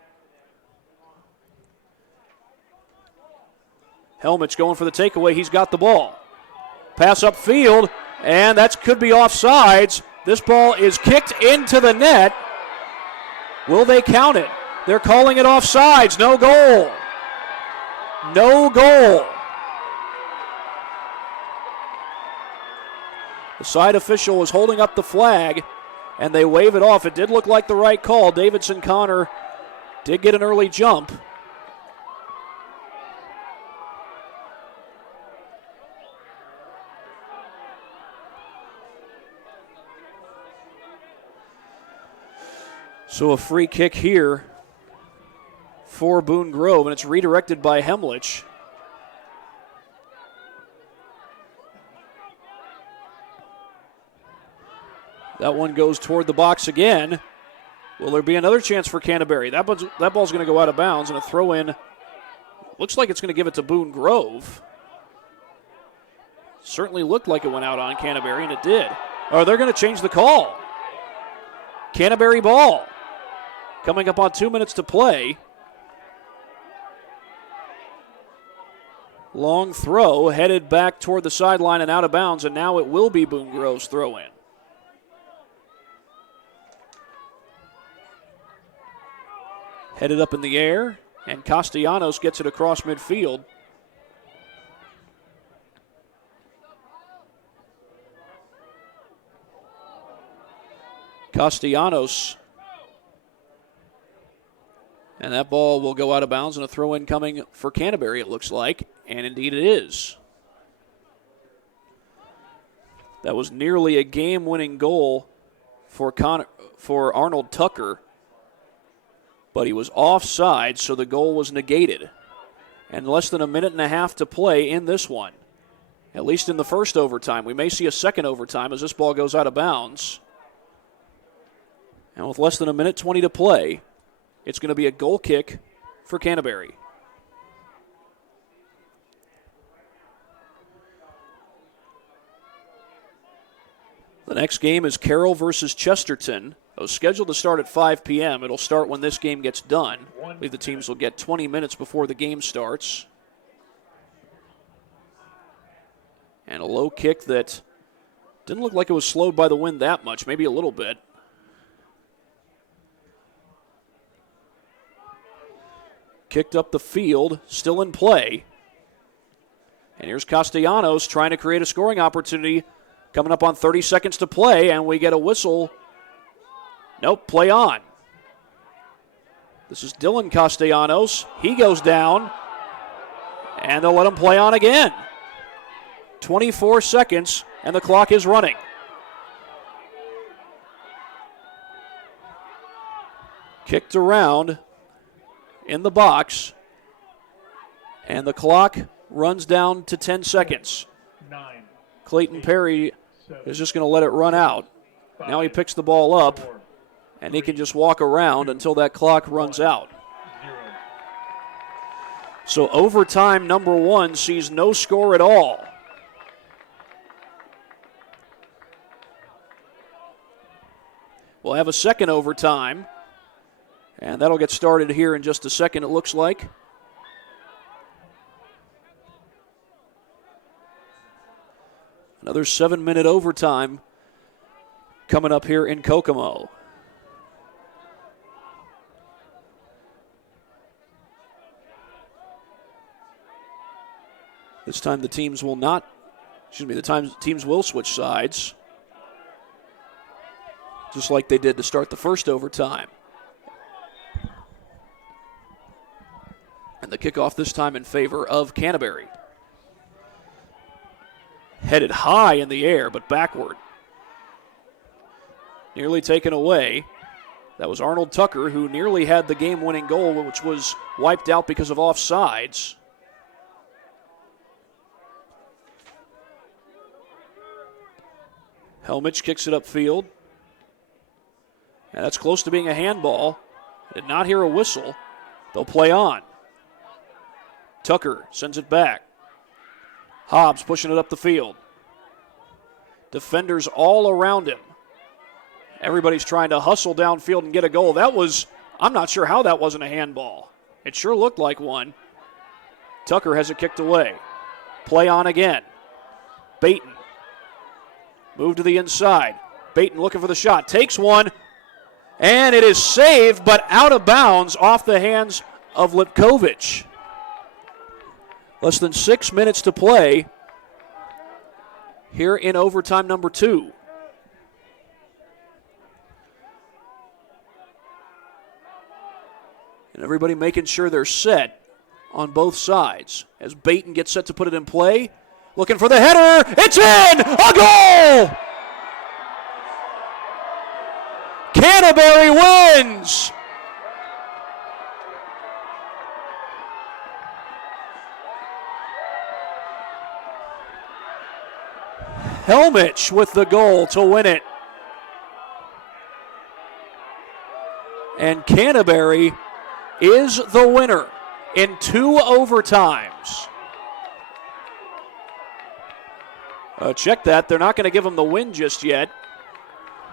Helmich going for the takeaway. He's got the ball. Pass upfield, and that could be offsides. This ball is kicked into the net. Will they count it? They're calling it offsides. No goal. No goal. The side official was holding up the flag, and they wave it off. It did look like the right call. Davidson Connor did get an early jump. So a free kick here for Boone Grove, and it's redirected by Hemlich. That one goes toward the box again. Will there be another chance for Canterbury? That ball's going to go out of bounds, and a throw in. Looks like it's going to give it to Boone Grove. Certainly looked like it went out on Canterbury, and it did. Or they're going to change the call. Canterbury ball. Coming up on 2 minutes to play. Long throw headed back toward the sideline and out of bounds, and now it will be Boone Grove's throw in. Headed up in the air, and Castellanos gets it across midfield. Castellanos. And that ball will go out of bounds, and a throw-in coming for Canterbury, it looks like. And indeed it is. That was nearly a game-winning goal for Arnold Tucker. But he was offside, so the goal was negated. And less than a minute and a half to play in this one. At least in the first overtime. We may see a second overtime as this ball goes out of bounds. And with less than a minute 20 to play, it's going to be a goal kick for Canterbury. The next game is Carroll versus Chesterton. It was scheduled to start at 5 p.m. It'll start when this game gets done. I believe the teams will get 20 minutes before the game starts. And a low kick that didn't look like it was slowed by the wind that much, maybe a little bit. Kicked up the field, still in play. And here's Castellanos trying to create a scoring opportunity. Coming up on 30 seconds to play, and we get a whistle. Nope, play on. This is Dylan Castellanos. He goes down, and they'll let him play on again. 24 seconds, and the clock is running. Kicked around in the box, and the clock runs down to 10 seconds. Clayton Perry is just going to let it run out. Now he picks the ball up, and he can just walk around until that clock runs out. So overtime number 1 sees no score at all. We'll have a second overtime, and that'll get started here in just a second, it looks like. Another 7-minute overtime coming up here in Kokomo. This time the teams will not, teams will switch sides, just like they did to start the first overtime. And the kickoff this time in favor of Canterbury. Headed high in the air, but backward. Nearly taken away. That was Arnold Tucker, who nearly had the game-winning goal, which was wiped out because of offsides. Helmich kicks it upfield. And that's close to being a handball. Did not hear a whistle. They'll play on. Tucker sends it back. Hobbs pushing it up the field. Defenders all around him. Everybody's trying to hustle downfield and get a goal. That was, I'm not sure how that wasn't a handball. It sure looked like one. Tucker has it kicked away. Play on again. Baton. Move to the inside. Baton looking for the shot. Takes one. And it is saved, but out of bounds off the hands of Lipkovich. Less than 6 minutes to play here in overtime number 2. And everybody making sure they're set on both sides. As Baton gets set to put it in play. Looking for the header. It's in! A goal! Canterbury wins! Helmich with the goal to win it. And Canterbury is the winner in 2 overtimes. Check that. They're not going to give him the win just yet.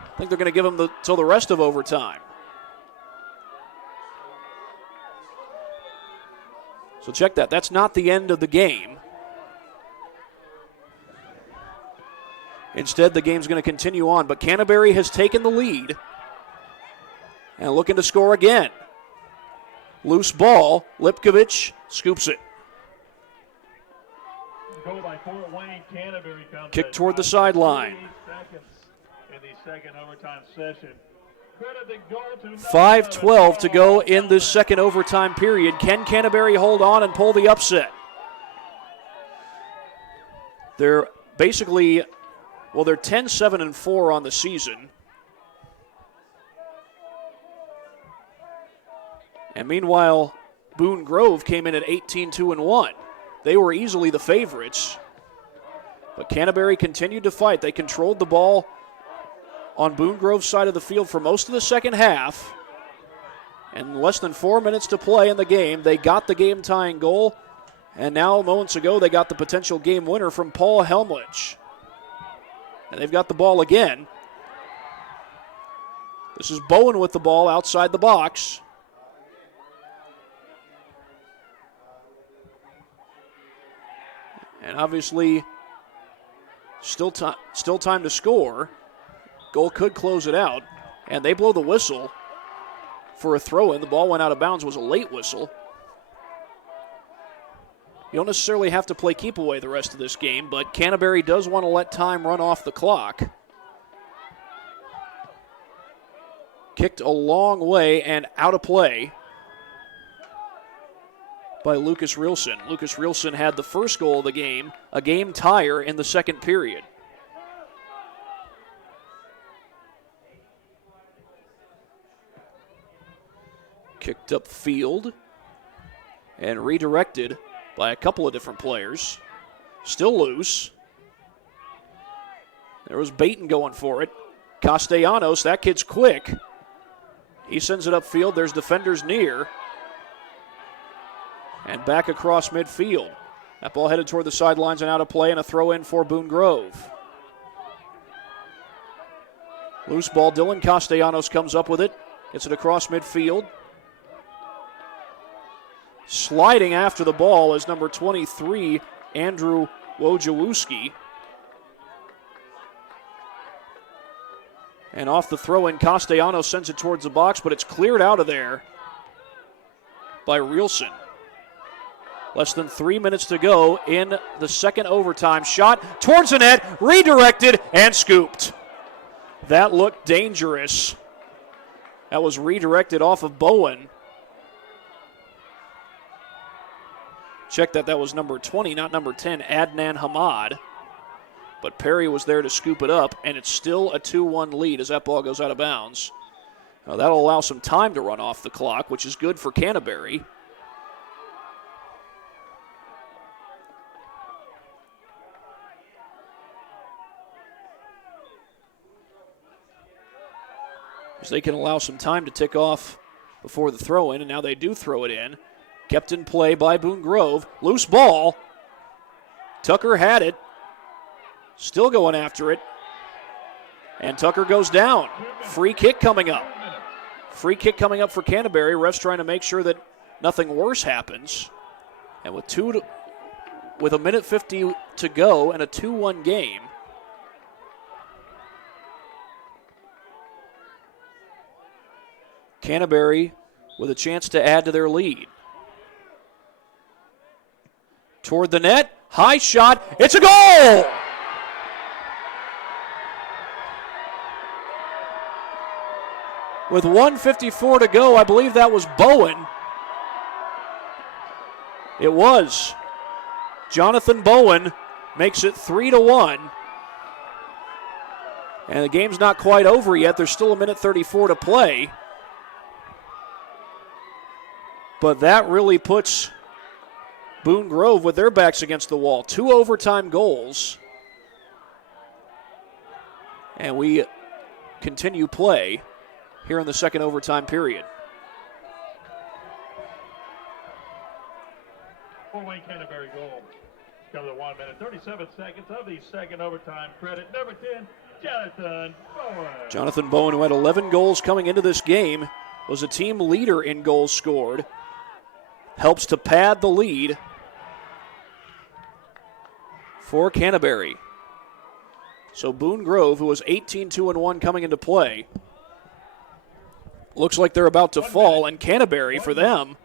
I think they're going to give him till the rest of overtime. So check that. That's not the end of the game. Instead, the game's going to continue on. But Canterbury has taken the lead and looking to score again. Loose ball. Lipkovich scoops it. Goal by Fort Wayne. Canterbury comes Kick at toward the 5 sideline. seconds in the second overtime session. Credit the goal to 5:12 to go in this second overtime period. Can Canterbury hold on and pull the upset? They're basically, well, they're 10-7-4 on the season. And meanwhile, Boone Grove came in at 18-2-1. They were easily the favorites. But Canterbury continued to fight. They controlled the ball on Boone Grove's side of the field for most of the second half. And less than 4 minutes to play in the game, they got the game-tying goal. And now, moments ago, they got the potential game winner from Paul Helmlich. And they've got the ball again. This is Bowen with the ball outside the box. And obviously, still time to score. Goal could close it out. And they blow the whistle for a throw-in. The ball went out of bounds. It was a late whistle. You don't necessarily have to play keep away the rest of this game, but Canterbury does want to let time run off the clock. Kicked a long way and out of play by Lucas Rielsen. Lucas Rielsen had the first goal of the game, a game tire in the second period. Kicked up field and redirected by a couple of different players. Still loose. There was Baton going for it. Castellanos, that kid's quick. He sends it upfield. There's defenders near. And back across midfield. That ball headed toward the sidelines and out of play, and a throw in for Boone Grove. Loose ball. Dylan Castellanos comes up with it. Gets it across midfield. Sliding after the ball is number 23, Andrew Wojciechowski. And off the throw-in, Castellanos sends it towards the box, but it's cleared out of there by Rielsen. Less than 3 minutes to go in the second overtime. Shot towards the net, redirected, and scooped. That looked dangerous. That was redirected off of Bowen. Check that was number 20, not number 10, Adnan Hamad. But Perry was there to scoop it up, and it's still a 2-1 lead as that ball goes out of bounds. Now that'll allow some time to run off the clock, which is good for Canterbury. As they can allow some time to tick off before the throw-in, and now they do throw it in. Kept in play by Boone Grove. Loose ball. Tucker had it. Still going after it. And Tucker goes down. Free kick coming up. Free kick coming up for Canterbury. Refs trying to make sure that nothing worse happens. And with a minute 50 to go and a 2-1 game, Canterbury with a chance to add to their lead. Toward the net, high shot, it's a goal! With 1:54 to go, I believe that was Bowen. It was. Jonathan Bowen makes it 3-1. And the game's not quite over yet. There's still a minute 34 to play. But that really puts Boone Grove with their backs against the wall. 2 overtime goals. And we continue play here in the second overtime period. Fort Wayne Canterbury goal. Comes at 1 minute, 37 seconds of the second overtime. Credit number 10, Jonathan Bowen. Jonathan Bowen, who had 11 goals coming into this game, was a team leader in goals scored. Helps to pad the lead for Canterbury. So Boone Grove, who was 18-2-1 coming into play, looks like they're about to fall, and Canterbury, for them,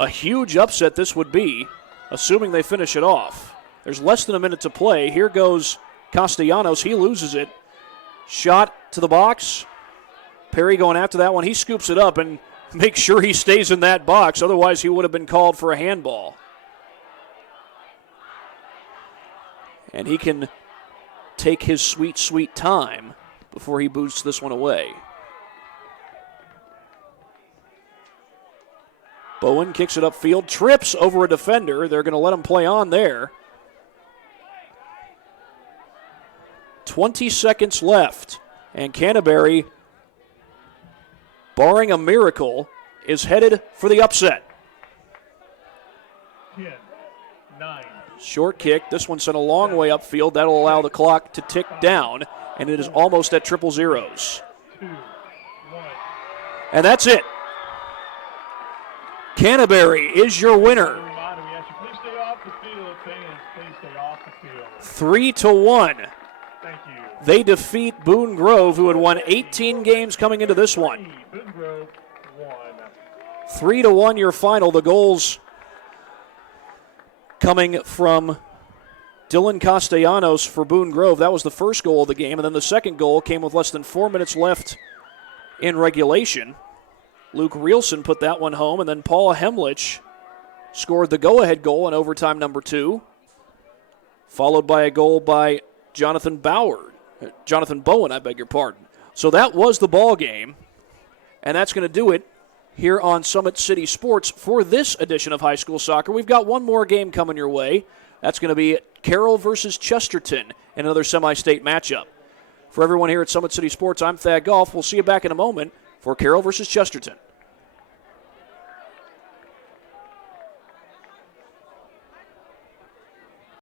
a huge upset this would be, assuming they finish it off. There's less than a minute to play. Here goes Castellanos. He loses it. Shot to the box. Perry going after that one. He scoops it up and makes sure he stays in that box. Otherwise, he would have been called for a handball. And he can take his sweet, sweet time before he boots this one away. Bowen kicks it upfield, trips over a defender. They're going to let him play on there. 20 seconds left, and Canterbury, barring a miracle, is headed for the upset. 10, 9. Short kick. This one sent a long way upfield. That'll allow the clock to tick down, and it is almost at triple zeros. 2, 1. And that's it. Canterbury is your winner. 3-1. Thank you. They defeat Boone Grove, who had won 18 games coming into this one. Boone Grove won. 3-1 your final. The goals coming from Dylan Castellanos for Boone Grove. That was the first goal of the game, and then the second goal came with less than 4 minutes left in regulation. Luke Rielson put that one home, and then Paul Hemlich scored the go-ahead goal in overtime number 2, followed by a goal by Jonathan Bowen, I beg your pardon. So that was the ball game, and that's going to do it here on Summit City Sports for this edition of high school soccer. We've got one more game coming your way. That's going to be Carroll versus Chesterton in another semi-state matchup. For everyone here at Summit City Sports, I'm Thad Goff. We'll see you back in a moment for Carroll versus Chesterton.